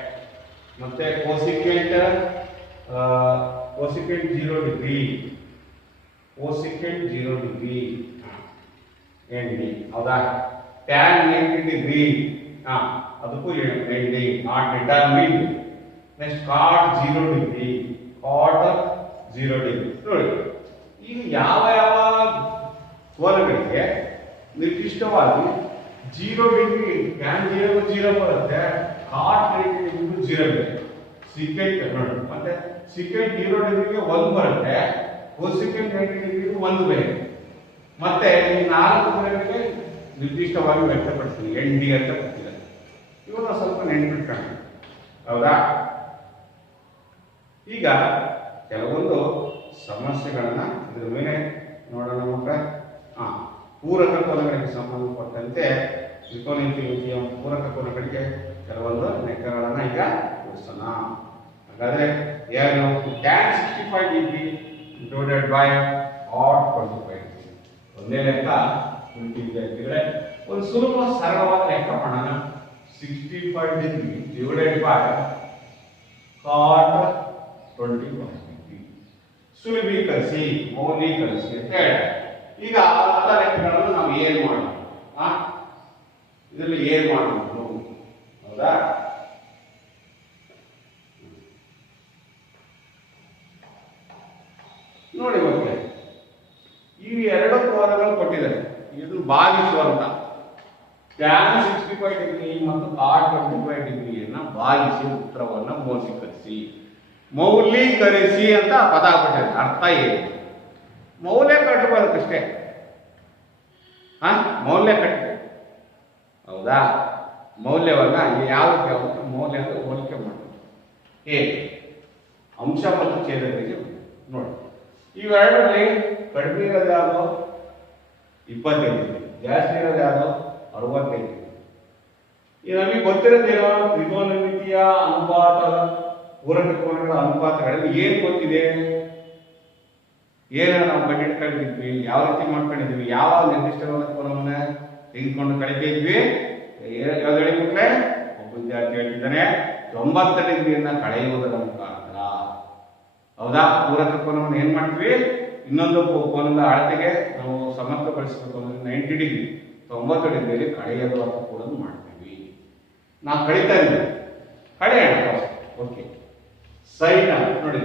ಮತ್ತೆ cosecant 0 degree, cosecant 0 degree N D. ಹೌದಾ? ಟ್ಯಾನ್ 90 ಡಿಗ್ರಿ, ಅದಕ್ಕೂ N D, not determined. Next cot 0 degree, cot 0 degree. ನೋಡಿ, ಈಗ ಯಾವ ಕೋನಗಳಿಗೆ ನಿರ್ದಿಷ್ಟವಾಗಿ 0 ಡಿಗ್ರಿ, ಟ್ಯಾನ್ 0 0 ಬರುತ್ತೆ, ಕಾಟ್ 90 ಡಿಗ್ರಿ 0 ಬರುತ್ತೆ. ಸಿಕೆಂಟ್ ನೋಡಿ, ಮತ್ತೆ ಸಿಕೆಂಟ್ 0 ಡಿಗ್ರಿಗೆ 1 ಬರುತ್ತೆ, ಕೋಸೆಕೆಂಟ್ 90 ಡಿಗ್ರಿಗೆ 1 ಬೇರೆ. ಮತ್ತೆ ಈ 4 ಕೋನಗಳಿಗೆ ನಿರ್ದಿಷ್ಟವಾಗಿ ವ್ಯಕ್ತಪಡಿಸ್ತೀನಿ, ಎನ್ ಡಿ ಅಂತ ಕೊಟ್ಟಿದ್ದಾರೆ. ಇವನ್ನ ಸ್ವಲ್ಪ ನೆನ್ಪಿಟ್ಕೊಂಡು. ಹೌದಾ? ಈಗ ಕೆಲವೊಂದು ಸಮಸ್ಯೆಗಳನ್ನ ಇದ್ರ ಮೇಲೆ ನೋಡೋಣ ಮಕ್ಕಳ. ಪೂರಕ ಕೋನಗಳಿಗೆ ಸಂಬಂಧಪಟ್ಟಂತೆ ತ್ರಿಕೋನಮಿತಿಯ ಪೂರಕ ಕೋನಗಳಿಗೆ ಕೆಲವೊಂದು ಲೆಕ್ಕಗಳನ್ನ ಈಗ ಬಿಡಿಸೋಣ. ಹಾಗಾದ್ರೆ ಏನು, tan 65 degree divided by cot 25 degree. ಒಂದೇ ಲೆಕ್ಕ ಅಂತಿದ್ರೆ ಒಂದು ಸುಲಭ ಸರಳವಾದ ಲೆಕ್ಕ ಮಾಡೋಣ. 65 degree divided by cot 25 degree. ಸುಲಭೀಕರಿಸಿ, ಮೌಲ್ಯೀಕರಿಸಿ ಅಂತ ಹೇಳಿ. ಈಗ ಅರ್ಥ ಲೆಕ್ಕಗಳನ್ನು ನಾವು ಏನು ಮಾಡೋಣ? ಇದರಲ್ಲಿ ಏನು ಮಾಡಬಹುದು? ಹೌದಾ? ನೋಡಿ ಮಕ್ಕಳೇ, ಈ 2 ಕೋನಗಳು ಕೊಟ್ಟಿದ್ದಾರೆ, ಇದು ಭಾಗಿಸುವಂತ ಟ್ಯಾನ್ 65 ಡಿಗ್ರಿ ಮತ್ತು ಕಾಟ್ 25 ಡಿಗ್ರಿಯನ್ನ ಭಾಗಿಸಿ ಉತ್ತರವನ್ನು ಮೌಲ್ಯೀಕರಿಸಿ. ಮೌಲ್ಯೀಕರಿಸಿ ಅಂತ ಪದ ಕೊಟ್ಟಿದ್ದಾರೆ. ಅರ್ಥ ಏನು? ಮೌಲ್ಯ ಕಟ್ಟಬೇಕಷ್ಟೇ. ಮೌಲ್ಯ ಕಟ್ಟಬೇಕು. ಹೌದಾ? ಮೌಲ್ಯವನ್ನ ಯಾವುದಕ್ಕೆ ಮೌಲ್ಯ ಅಂತ ಹೋಲಿಕೆ ಮಾಡಬೇಕು. ಹೇಗೆ? ಅಂಶ ಮತ್ತು ಛೇದಗಳಿಗೆ ನೋಡಿ. ಇವೆರಡರಲ್ಲಿ ಕಡಿಮೆ ಇರೋದು ಯಾವುದು? 25 ಡಿಗ್ರಿ. ಜಾಸ್ತಿ ಇರೋದು ಯಾವುದು? 65 ಡಿಗ್ರಿ. ಈ ನಮಗೆ ಗೊತ್ತಿರೋದೇನೋ ತ್ರಿಕೋನಮಿತಿಯ ಅನುಪಾತ, ಪೂರಕ ಕೋನಗಳ ಅನುಪಾತಗಳಲ್ಲಿ ಏನು ಗೊತ್ತಿದೆ? ಏನ ನಾವು ಕಂಡಿಡ್ಕೊಂಡಿದ್ವಿ, ಯಾವ ರೀತಿ ಮಾಡ್ಕೊಂಡಿದ್ವಿ, ಯಾವ ನಿರ್ದಿಷ್ಟವಾದ ಕೋನವನ್ನ ತೆಗೆದುಕೊಂಡು ಕಳಿತಿದ್ವಿ. ಯಾವ್ದು ಹೇಳಿ ಮಕ್ಕಳೇ? ಒಬ್ಬ ವಿದ್ಯಾರ್ಥಿ ಹೇಳ್ತಿದ್ದಾನೆ 90 ಡಿಗ್ರಿಯನ್ನ ಕಳೆಯುವುದರ ಮುಖಾಂತರ. ಹೌದಾ? ಪೂರಕ ಕೋನವನ್ನು ಏನ್ ಮಾಡ್ತೀವಿ? ಇನ್ನೊಂದು ಕೋನದ ಅಳತೆಗೆ ನಾವು ಸಮರ್ಥಗೊಳಿಸಬೇಕು ಅಂದ್ರೆ 90 ಡಿಗ್ರಿ 90 ಡಿಗ್ರಿಯಲ್ಲಿ ಕಳೆಯಲು ಅಥವಾ ಕೂಡ ಮಾಡ್ತೀವಿ. ನಾವು ಕಳೀತಾ ಇದ್ದೀವಿ, ಕಳೆಯೋಣ. ಓಕೆ, ಸೈನ್ ನೋಡಿ,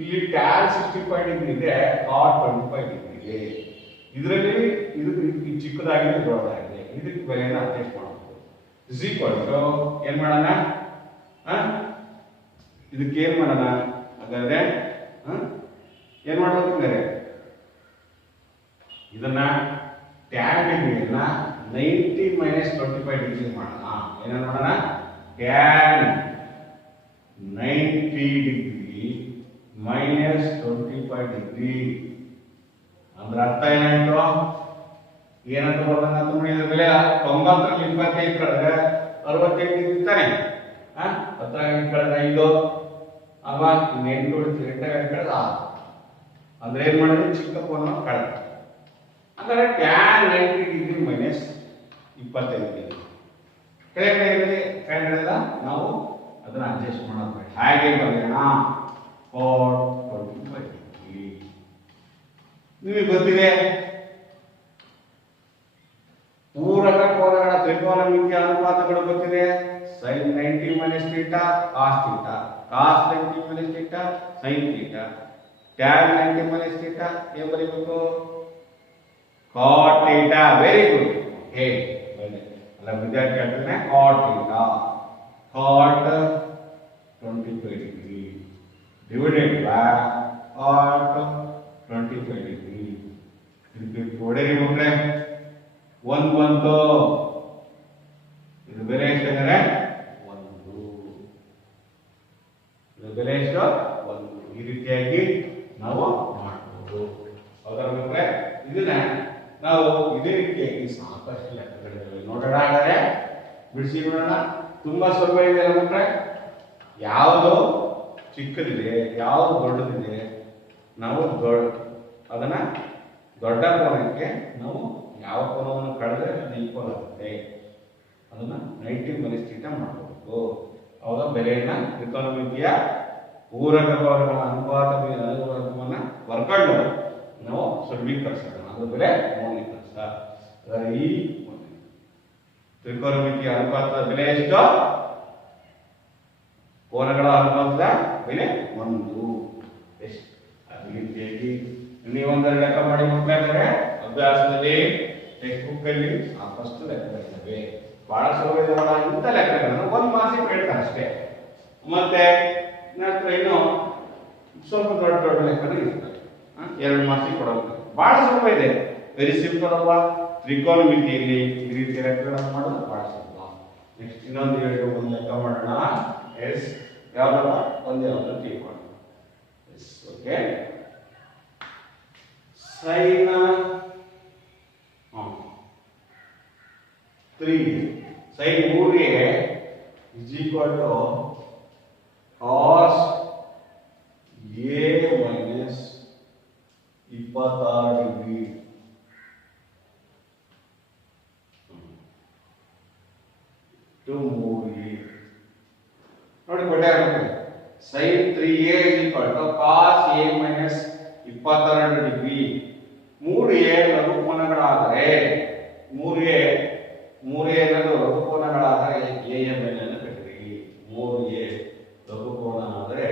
ಇಲ್ಲಿ ಟ್ಯಾನ್ 65 ಡಿಗ್ರಿ ಇದೆ, ಕಾಟ್ 25 ಡಿಗ್ರಿ ಇದೆ. ಇದರಲ್ಲಿ ಇದು ಚಿಕ್ಕದಾಗಿದೆ, ದೊಡ್ಡದಾಗಿದೆ. ಇದಕ್ಕೆ ಬೆಲೆಯನ್ನು ಅಡ್ಜಸ್ಟ್ ಮಾಡಬಹುದು. ಇಸ್ ಈಕ್ವಲ್ ಟು ಏನ್ ಮಾಡೋಣ? ಇದಕ್ಕೆ ಏನ್ ಮಾಡೋಣ? ಹಾಗಾದ್ರೆ ಏನ್ ಮಾಡ್ಬೇಕಂದ್ರೆ ಇದನ್ನ ಟ್ಯಾನ್ ಡಿಗ್ರಿಯನ್ನ 90 ಮೈನಸ್ 25 ಡಿಗ್ರಿ ಮಾಡೋಣ. ಏನ ಮಾಡೋಣ? ಟ್ಯಾನ್ 90 ಡಿಗ್ರಿ ಮೈನಸ್ 25 ಡಿಗ್ರಿ ಅಂದ್ರೆ ಅರ್ಥ ಏನಾಯ್ತು? ಏನಂತ ಬರೋದನ್ನ ತುಂಬಿದ ಬೆಲೆ 90ರಲ್ಲಿ 25 ಕಳೆದ್ರೆ 68 ಡಿಗ್ರಿ ತಾನೆ. 10 ಕಳೆದ್ರೆ 5 ಅಲ್ವಾ? 8 ಉಳಿತು, 8 ಕಳೆದ 6 ಅಂದ್ರೆ ಏನ್ ಮಾಡಿದ್ರೆ ಚಿಕ್ಕ ಕೋನ ಕಳೆದ. ಅಂದ್ರೆ ಟ್ಯಾನ್ 90 ಡಿಗ್ರಿ ಮೈನಸ್ 25 ಡಿಗ್ರಿ ಕೆಳಗಡೆ ನಾವು ಅದನ್ನ ಅಡ್ಜಸ್ಟ್ ಮಾಡೋದು. ಹಾಗೆ ಬರೆಯೋಣ cot 25 ಡಿಗ್ರಿ. ನಿಮಗೆ ಗೊತ್ತಿದೆ ಪೂರಕ ಕೋನಗಳ ತ್ರಿಕೋನಮಿತಿಯ ಅನುಪಾತಗಳು ಗೊತ್ತಿದೆ. sin 90 minus theta cos theta, cos 90 minus theta sin theta, tan 90 minus theta ಏನು ಬರೀಬೇಕು? cot theta. Very good. Okay, ಅಲ್ಲ ವಿದ್ಯಾರ್ಥಿ ಹೇಳ್ತಾನೆ cot theta cot 25 degree divided by cot 25 degree. ಇದಕ್ಕೆ ಹೊಡೆರಿ ಮಕ್ಕಳೇ, 1 ಬಂತು. ಇದು ಬೆಲೆ ಎಷ್ಟಂದ್ರೆ 1. ಇದು ಬೆಲೆ ಎಷ್ಟು? 1. ಈ ರೀತಿಯಾಗಿ ನಾವು ಮಾಡಬಹುದು. ಹೌದಾ ಮಕ್ಕಳೇ? ಇದನ್ನ ನಾವು ಇದೇ ರೀತಿಯಾಗಿ ಸಾಕಷ್ಟು ಲೆಕ್ಕಗಳಿವೆ. ನೋಡೋಣ, ಹಾಗಾದ್ರೆ ಬಿಡಿಸಿ ನೋಡೋಣ. ತುಂಬಾ ಸುಲಭ ಇದೆ ಅಲ್ಲ ಮಕ್ಕಳೇ? ಯಾವುದು ಚಿಕ್ಕದಿದೆ, ಯಾವುದು ದೊಡ್ಡದಿದೆ, ನಾವು ಅದನ್ನ ದೊಡ್ಡ ಕೋನಕ್ಕೆ ನಾವು ಯಾವ ಕೋನವನ್ನು ಕಳೆದ್ರೆ ಅದು ಈಕ್ವಲ್ ಆಗುತ್ತೆ ಅದನ್ನ 90 ಮೈನಸ್ ಥೀಟಾ ಮಾಡಬೇಕು. ಅವಾಗ ಬೆಲೆಯನ್ನ ತ್ರಿಕೋನಮಿತಿಯ ಪೂರಕ ಕೋನಗಳ ಅನುಪಾತವನ್ನು ಬರ್ಕೊಂಡು ನಾವು ಸುಲಭೀಕರಿಸೋಣ. ಅದು ಬೆಲೆ ಮೌಲ್ಯೀಕರಿಸ. ಈ ತ್ರಿಕೋನಮಿತಿಯ ಅನುಪಾತದ ಬೆಲೆ ಎಷ್ಟು? ಕೋನಗಳ ಅನುಪಾತದ ಬೆಲೆ 1. ಎಷ್ಟು? ಅದೇ ರೀತಿಯಾಗಿ ನೀವೊಂದರ ಲೆಕ್ಕ ಮಾಡಿ ಮಕ್ಕಳಾದರೆ ಅಭ್ಯಾಸದಲ್ಲಿ ಟೆಕ್ಸ್ಟ್ ಬುಕ್ ಅಲ್ಲಿ ಸಾಕಷ್ಟು ಲೆಕ್ಕಗಳಿವೆ. ಬಹಳ ಸುಲಭವಾದ ಇಂಥ ಲೆಕ್ಕಗಳನ್ನು 1 ಮಾರ್ಕ್ಸ್ ಕೇಳ್ತಾರೆ ಅಷ್ಟೇ. ಮತ್ತೆ ನಂತರ ಇನ್ನು ಸ್ವಲ್ಪ ದೊಡ್ಡ ದೊಡ್ಡ ಲೆಕ್ಕಗಳು ಇರ್ತವೆ, 2 ಮಾರ್ಕ್ಸ್ ಕೊಡೋದು. ಬಹಳ ಸುಲಭ ಇದೆ, ವೆರಿ ಸಿಂಪಲ್ ಅಲ್ವಾ? ತ್ರಿಕೋನಮಿತಿಯಲ್ಲಿ ಈ ರೀತಿ ಲೆಕ್ಕಗಳನ್ನು ಮಾಡೋದು ಬಹಳ ಸುಲಭ. ನೆಕ್ಸ್ಟ್ ಇನ್ನೊಂದು ಒಂದು ಲೆಕ್ಕ ಮಾಡೋಣ. ಎಸ್ ಯಾವ್ದಪ್ಪ? ಒಂದೇ ಒಂದು ತ್ರಿಕೋನ. Yes okay. sin 3 sin 3a is equal to cos a minus 26 degree. To 3a ನೋಡಿ ಕೊಟ್ಟಾರೆ. sin 3a is equal to cos a minus 22 degree. 3a ಲಘುಕೋನಗಳಾದರೆ 3a ಅನ್ನೋದು ಲಘುಕೋನಗಳಾದರೆ a ಯ ಬೆಲೆಯನ್ನು ಕಟ್ಟಿರಿ. 3a ಲಘುಕೋನ ಆದರೆ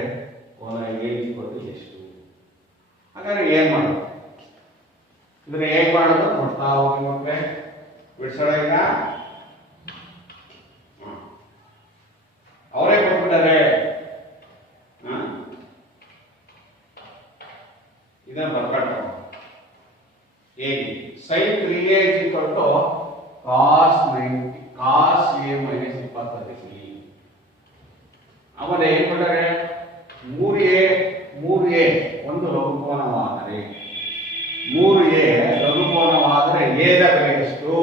ಕೋನ a ಎಷ್ಟು? ಹಾಗಾದ್ರೆ ಏನ್ ಮಾಡೋದು? ಇದನ್ನ ಹೇಗೆ ಮಾಡೋದು ನೋಡ್ತಾ ಹೋಗಿ ಮಕ್ಕಳೇ. ಬಿಡಿಸೋಣ. ಈಗ ಅವರೇ ಕೊಟ್ಬಿಟ್ಟಾರೆ. ಇದನ್ನ ಬರ್ಕೊಂಡು ಹೇಗೆ? sin 3a is equal to cos a minus 26 degree. ಆಮೇಲೆ ಏನ್ ಮಾಡ್ತಾರೆ? 3a ಒಂದು ಲಘುಕೋನವಾದರೆ 3a ಲಘುಕೋನವಾದರೆ a ದ ಬೆಲೆ ಎಷ್ಟು?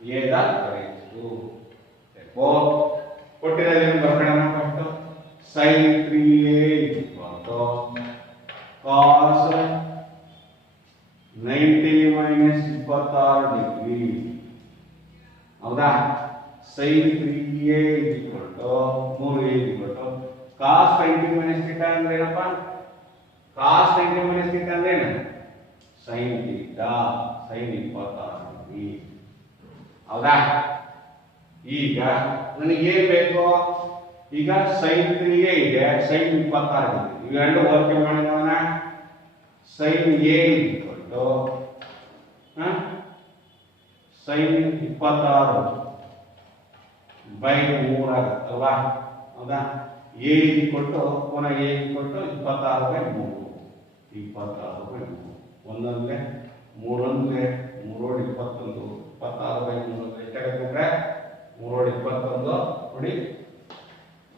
a ದ ಬೆಲೆ ಎಷ್ಟು? ಕೊಟ್ಟಿರೋದನ್ನು ಬರ್ಕೊಳ್ಳೋಣ. First sin 3a is equal to cos 90 minus 26 degree. ಹೌದಾ? sin 3a is equal to 3a is equal to cos 90 minus theta ಅಂದ್ರೆ ಏನಪ್ಪ? cos 90 ಮೈನಸ್ ಥೀಟಾ ಅಂದ್ರೆ ಏನು? sin theta, sin 26 degree. ಹೌದಾ? ಈಗ ನನಗೆ ಏನ್ ಬೇಕು? ಈಗ sin 3a ಇದೆ, sin 26 ಡಿಗ್ರಿ. ಇವೆರಡು ಹೋಲಿಕೆ ಮಾಡೋಣ. sin a is equal to sin 26 by 3 ಆಗುತ್ತಲ್ವಾ? ಹೌದಾ? a is equal to ಕೋನ a is equal to 26 by 3. 26/3 ಒಂದೊಂದೇ ಮೂರೊಂದೇ 3/21 26/3 ಎಷ್ಟಾಗುತ್ತೆ ಅಂದರೆ 3/21 ನೋಡಿ.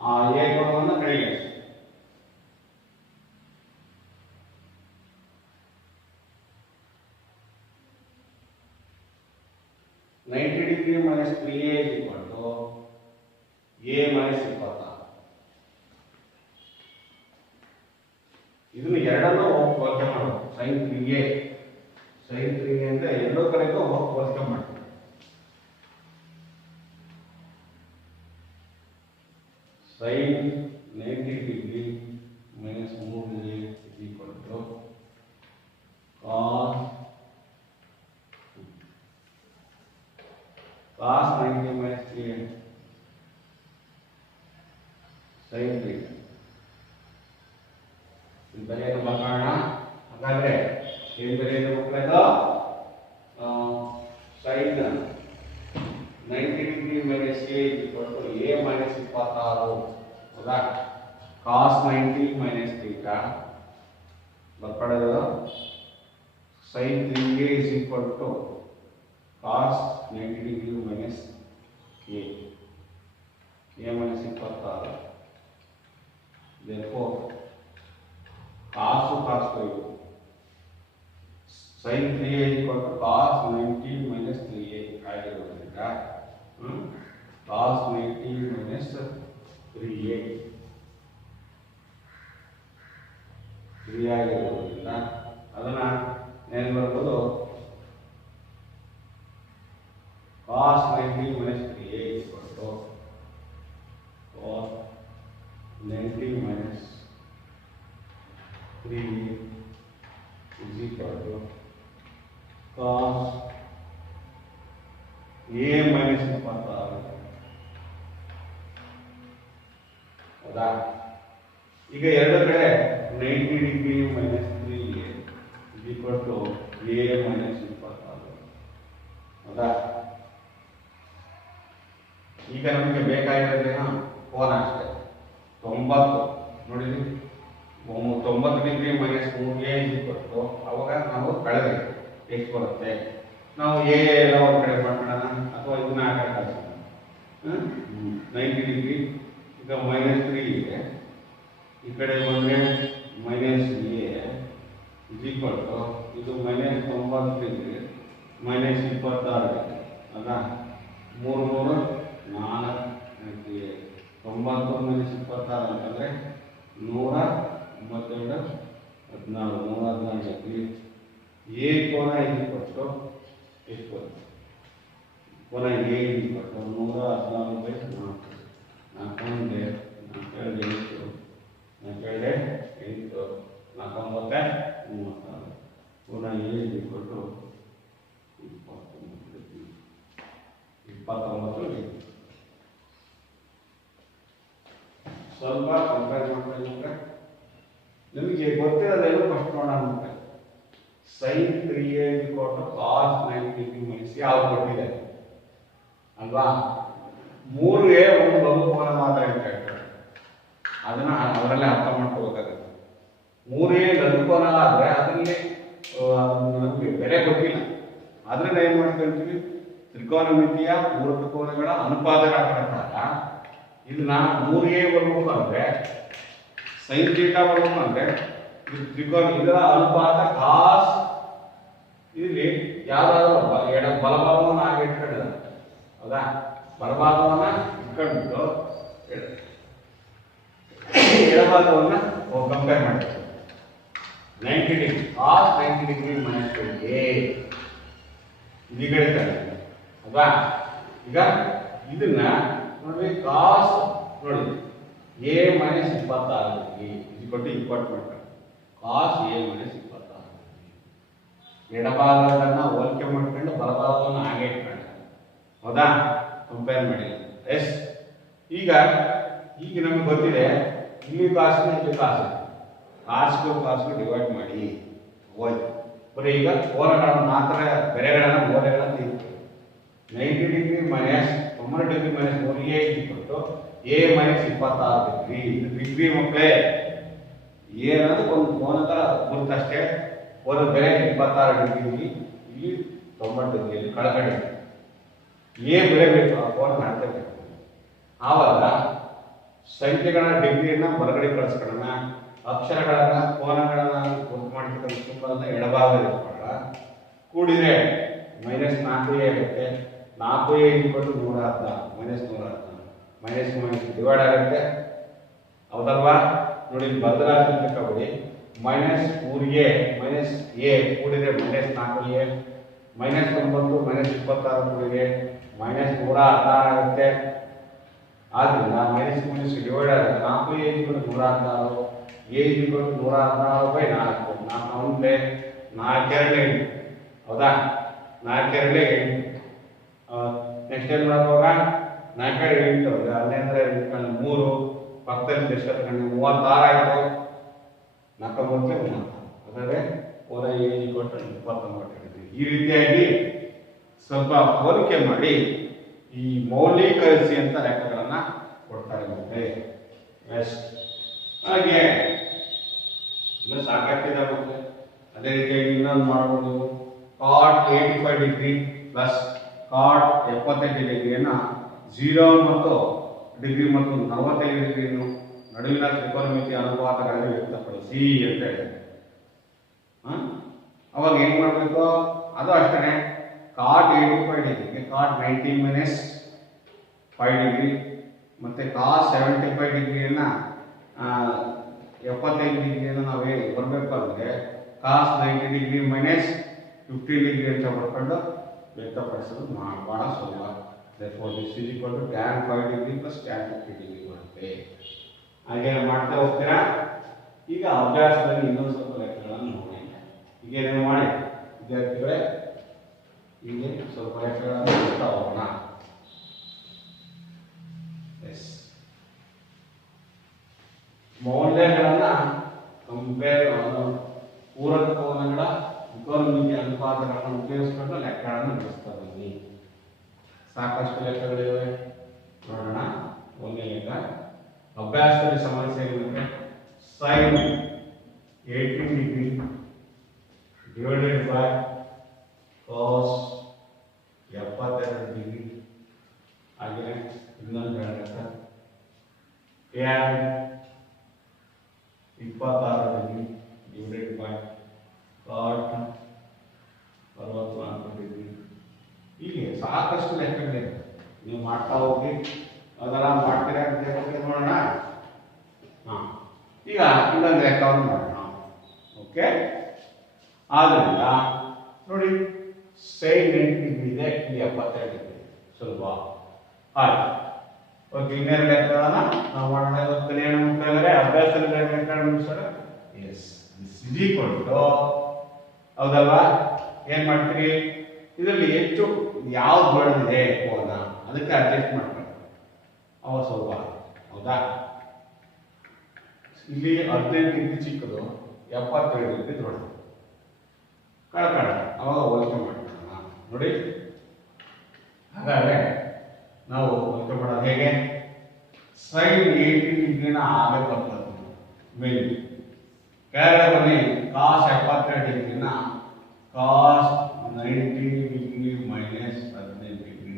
ಆ ಎ ಕೋನವನ್ನು ಕಡೆಗೆ 90 degree minus 3a a minus 26. ಇದನ್ನು ಎರಡನ್ನೂ ಹೋಲಿಕೆ ಮಾಡೋದು. sin 3a ಅಂತ ಎರಡೂ ಕಡೆಗೂ ಹೋಲಿಕೆ ಮಾಡ್ತೀವಿ. sin 90 degree minus 3a cos 90 minus 3a sin 3. ಇದು ಬೆಲೆಯನ್ನು ಬರ್ಕೋಣ. ಹಾಗಾದ್ರೆ ಏನು ಬೆಲೆಯನ್ನು ಮಕ್ಕಳದು sin 90 degree minus a minus 26 ಹೌದಾ. cos 90 ಮೈನಸ್ ಥೀಟಾ ಬರ್ಕೊಳ್ಳೋದು sin 3a is equal to cos 90 degree minus a minus 26. Therefore cos sin 3a is equal to cos 90 minus 3a ಆಗಿರೋದ್ರಿಂದ cos 90 minus 3a ಆಗಿರೋದ್ರಿಂದ ಅದನ್ನ ಏನು ಬರ್ಬೋದು cos 90 minus 3a is equal to cos 90 minus 3a is equal to cos a minus 26. ಹೌದಾ. ಈಗ ಎರಡು ಕಡೆ 90 degree minus 3a is equal to a minus 26. ಹೌದಾ. ಈಗ ನಮಗೆ ಬೇಕಾಗಿರೋದೇನು ಕೋನ ಅಷ್ಟೇ 90 ನೋಡಿದ್ವಿ. 90 ಡಿಗ್ರಿ ಮೈನಸ್ 3a ಇತ್ತು. ಅವಾಗ ನಾವು ಕಳೆದ್ವಿ ಎಷ್ಟು ಬರುತ್ತೆ. ನಾವು ಎ ಎಲ್ಲ ಒಂದು ಕಡೆ ಮಾಡ್ಕೊಳ್ಳೋಣ ಅಥವಾ ಇದನ್ನ ಆ ಕಡೆ ಕಳಿಸೋಣ. 90 ಡಿಗ್ರಿ ಈಗ ಮೈನಸ್ 3 ಇದೆ, ಈ ಕಡೆ ಬಂದರೆ minus a is equal to ಇದು ಮೈನಸ್ 90 ಡಿಗ್ರಿ ಮೈನಸ್ 26 ಇದೆ. ಅಲ್ಲ 3 3 4 90 ಮೈನಸ್ 26 ಅಂತಂದರೆ 192 14 114 ಎ ಕೋನ ಇದು ಕೊಟ್ಟು ಎಷ್ಟು ಕೋನ ಎ ಇದು ಕೊಟ್ಟು 114/4 4 8 4 ಕೋನ ಎ ಇದು ಕೊಟ್ಟು 29. ಸ್ವಲ್ಪ ಕಂಪೇರ್ ಮಾಡ್ತಾ ನಿಮಗೆ ಗೊತ್ತಿರೋದೇನು ಫಸ್ಟ್ ನೋಡೋಣ. sin 3a cos 90 degree minus ಯಾವ್ದು ಕೊಟ್ಟಿದೆ ಅಲ್ವಾ. 3a ಒಂದು ಬಹುಕೋನ ಮಾತ್ರ ಇರ್ತಾರೆ, ಅದನ್ನ ಅದರಲ್ಲೇ ಅರ್ಥ ಮಾಡ್ಕೋಬೇಕಾಗುತ್ತೆ. 3a ಲಘುಕೋನ ಆದರೆ ಅದರಲ್ಲಿ ನಮಗೆ ಬೆಲೆ ಗೊತ್ತಿಲ್ಲ. ಅದನ್ನ ಏನು ಮಾಡ್ಕೊಳ್ತೀವಿ, ತ್ರಿಕೋನಮಿತಿಯ ಪೂರಕ ಕೋನಗಳ ಅನುಪಾತಗಳ ಪ್ರಕಾರ ಇದನ್ನ 3a ಬರ್ಬೇಕು ಅಂದ್ರೆ sin ಥೀಟಾ ಬರ್ಬೇಕು ಅಂದ್ರೆ ಇದು ತ್ರಿಕೋನ ಇದರ ಅನುಪಾತ cos. ಇಲ್ಲಿ ಯಾವ್ದಾದ್ರು ಬಲಭಾಗವನ್ನು ಹಾಗೆ ಇಟ್ಕೊಂಡಿದ್ದಾರೆ ಹೌದಾ. ಬಲಭಾಗವನ್ನ ಇಟ್ಕೊಂಡ್ಬಿಟ್ಟು ಎಡಭಾಗವನ್ನ ಕಂಪೇರ್ ಮಾಡ್ತೀವಿ. 90 degree cos 90 degree minus a ಈ ಕಡೆ ಅಲ್ವಾ. ಈಗ ಇದನ್ನ ನೋಡಿ cos ನೋಡಿ a ಮೈನಸ್ 26 ಇದು ಕೊಟ್ಟು ಇಕ್ವಟ್ ಮಾಡ್ತಾರೆ. cos a ಮೈನಸ್ 26 ಎಡಭಾಗದನ್ನ ಹೋಲಿಕೆ ಮಾಡ್ಕೊಂಡು ಬಲಭಾಗವನ್ನು ಹಾಗೆ ಇಟ್ಕೊಂಡ್ರೆ ಹೌದಾ. ಕಂಪೇರ್ ಮಾಡಿ ಎಸ್. ಈಗ ನಮಗೆ ಗೊತ್ತಿದೆ ಇಲ್ಲಿ ಕಾಸು ಇಲ್ಲಿ ಕಾಸು ಡಿವೈಡ್ ಮಾಡಿ ಹೋಯ್ತು. ಬರೀ ಈಗ ಕೋನಗಳನ್ನು ಮಾತ್ರ ಬೆಲೆಗಳನ್ನು ಮೌಲ್ಯಗಳನ್ನು ತೆಗೆದುಕೊಳ್ಳಿ. 90 degree minus 90 degree minus 3a ಕೊಟ್ಟು a ಮೈನಸ್ 26 ಡಿಗ್ರಿ. ಇದು ಡಿಗ್ರಿ ಮಕ್ಕಳೇ ಏನದು ಒಂದು ಕೋನದ ಗುರುತಷ್ಟೇ. ಕೋನದ ಬೆಲೆ 26 ಡಿಗ್ರಿ, ಇಲ್ಲಿ 90 ಡಿಗ್ರಿಯಲ್ಲಿ ಕಳಕಳಿ ಏ ಬೆಲೆ ಬೇಕು ಆ ಕೋನ ಹಾಕಬೇಕು. ಆವಾಗ ಸಂಖ್ಯೆಗಳ ಡಿಗ್ರಿಯನ್ನ ಹೊರಗಡೆ ಕಳಿಸ್ಕೊಳ್ಳೋಣ, ಅಕ್ಷರಗಳನ್ನ ಕೋನಗಳನ್ನ ಗುರುತು ಮಾಡಿರ್ತಕ್ಕಂಥ ಸೂತ್ರನ ಎಡಭಾಗದಲ್ಲಿ ಇಟ್ಕೊಳ್ಳೋಣ. ಕೂಡಿದ್ರೆ -4a ಆಗುತ್ತೆ. 4a = 116 -116 ಡಿವೈಡ್ ಆಗುತ್ತೆ. ಹೌದಲ್ವಾ? ನೋಡಿ ಬದಲಾಯಿಸಬೇಕಾಗ್ಬಿಡಿ. -3a -a ಕೂಡಿದ್ರೆ -4a, -9 -26 ಕೂಡಿದ್ರೆ -116 ಆಗುತ್ತೆ. ಆದ್ರಿಂದ -116 ಡಿವೈಡ್ ಆಗುತ್ತೆ. 4a = 116, a = 116/4. 4 4 ಹೌದಾ? 4 2 8. ನೆಕ್ಸ್ಟ್ ಏನು ಮಾಡುವಾಗ 4 8 11 3 ಪಕ್ಕದಲ್ಲಿ ಎಷ್ಟು 36 ಆಯಿತು. 4 3 36 ಹಾಗಾದ್ರೆ ಕೋನ a = 29 ಈ ರೀತಿಯಾಗಿ ಸ್ವಲ್ಪ ಹೋಲಿಕೆ ಮಾಡಿ ಈ ಮೌಲ್ಯೀಕರಿಸಿ ಅಂತ ಲೆಕ್ಕಗಳನ್ನ ಕೊಡ್ತಾರೆ. ಮತ್ತೆ ಹಾಗೆ ಇಲ್ಲ ಸಾಕಾಗ್ತಿದೆ. ಮತ್ತೆ ಅದೇ ರೀತಿಯಾಗಿ ಇನ್ನೊಂದು ಮಾಡ್ಬೋದು. cot 85 ಡಿಗ್ರಿ ಪ್ಲಸ್ cot 75 ಡಿಗ್ರಿಯನ್ನ 0 ಮತ್ತು ಡಿಗ್ರಿ ಮತ್ತು 45 ಡಿಗ್ರಿಯನ್ನು ನಡುವಿನ ತ್ರಿಕೋನಮಿತಿ ಅನುಪಾತಗಳಲ್ಲಿ ವ್ಯಕ್ತಪಡಿಸಿ ಅಂತ ಹೇಳಿದೆ. ಅವಾಗ ಏನ್ ಮಾಡಬೇಕು? ಅದು ಅಷ್ಟೇ. cot 85 ಡಿಗ್ರಿಗೆ cot 90 - 5 ಡಿಗ್ರಿ ಮತ್ತೆ cos 75 ಡಿಗ್ರಿಯನ್ನ 75 ಡಿಗ್ರಿಯನ್ನು ನಾವೇ ಬರಬೇಕು ಅಂದರೆ cos 90 ಡಿಗ್ರಿ - 50 ಡಿಗ್ರಿ ಅಂತ ಬರ್ಕೊಂಡು ವ್ಯಕ್ತಪಡಿಸೋದು ಬಹಳ ಸುಲಭ. therefore this is equal to tan 5 degree plus tan 50 degree ಬರುತ್ತೆ. ಹಾಗೆ ಮಾಡ್ತಾ ಹೋಗ್ತೀರಾ. ಈಗ ಅಭ್ಯಾಸದಲ್ಲಿ ಇನ್ನೊಂದು ಸ್ವಲ್ಪ ಲೆಕ್ಕಗಳನ್ನು ನೋಡಿ. ಈಗ ಏನೇನು ಮಾಡಿ ವಿದ್ಯಾರ್ಥಿಗಳೇ, ಹೀಗೆ ಸ್ವಲ್ಪ ಲೆಕ್ಕಗಳನ್ನು ನೋಡ್ತಾ ಹೋಗೋಣ. ಮೌಲ್ಯಗಳನ್ನ ಕಂಪೇರ್ ಪೂರಕ ಕೋನಗಳ ತ್ರಿಕೋನಮಿತಿ ಅನುಪಾತಗಳನ್ನು ಉಪಯೋಗಿಸಿಕೊಂಡು ಲೆಕ್ಕಗಳನ್ನು ಬಿಡಿಸ್ತಾ ಬನ್ನಿ. ಸಾಕಷ್ಟು ಲೆಕ್ಕಗಳಿವೆ, ನೋಡೋಣ. ಒಂದೇ ಲೆಕ್ಕ ಅಭ್ಯಾಸದಲ್ಲಿ ಸಮಸ್ಯೆ ಏನಿದೆ? sin 18 degree divided by cos 72 degree. ಹಾಗೆ ಇನ್ನೊಂದು ಲೆಕ್ಕ tan 26 degree divided by cot 64 degree. ಹೀಗೆ ಸಾಕಷ್ಟು ಲೆಕ್ಕಗಳಿವೆ. ನೀವು ಮಾಡ್ತಾ ಹೋಗಿ ಅದೆಲ್ಲ ಮಾಡ್ತೀರಾ ಅಂತ ನೋಡೋಣ. ಈಗ ಇನ್ನೊಂದು ಲೆಕ್ಕವನ್ನು ಮಾಡೋಣ. ಓಕೆ, ಆದ್ರಿಂದ ನೋಡಿ sin 90 ಡಿಗ್ರಿ ಇದೆ, ಇಲ್ಲಿ 72 ಡಿಗ್ರಿ ಸುಲಭ. ಆಯ್ತು. ಓಕೆ, ಇನ್ನೆರಡು ಲೆಕ್ಕಗಳನ್ನ ನಾವು ಮಾಡೋಣ. ಕಲಿಯೋಣ ಮಕ್ಕಳೇ, ಅಭ್ಯಾಸದಲ್ಲಿ ಲೆಕ್ಕಗಳನ್ನು ಮುಗಿಸೋಣ. Yes, this is equal to, ಹೌದಲ್ವಾ? ಏನ್ ಮಾಡ್ತೀರಿ? ಇದರಲ್ಲಿ ಹೆಚ್ಚು ಯಾವ್ದು ಬೆಳೆದಿದೆ ಕೋನ ಅದಕ್ಕೆ ಅಡ್ಜಸ್ಟ್ ಮಾಡ್ಬೇಕು. ಅವ ಸ್ವಲ್ಪ, ಹೌದಾ? ಇಲ್ಲಿ 15 ಡಿಗ್ರಿ ಚಿಕ್ಕದು, 72 ಡಿಗ್ರಿ ದೊಡ್ಡದು. ಕಳ್ಕಳ ಅವಾಗ ಹೋಲಿಕೆ ಮಾಡ್ಕೊಳ್ಳೋಣ. ನೋಡಿ, ಹಾಗಾದ್ರೆ ನಾವು ಹೋಲಿಕೆ ಮಾಡೋದು ಹೇಗೆ? sin 80 ಡಿಗ್ರಿನ ಆಗಬೇಕು ಮೇಲೆ ಕೆಳಗಡೆ ಬನ್ನಿ. cos 72 ಡಿಗ್ರಿನ cos 90 ಡಿಗ್ರಿ - 15 ಡಿಗ್ರಿ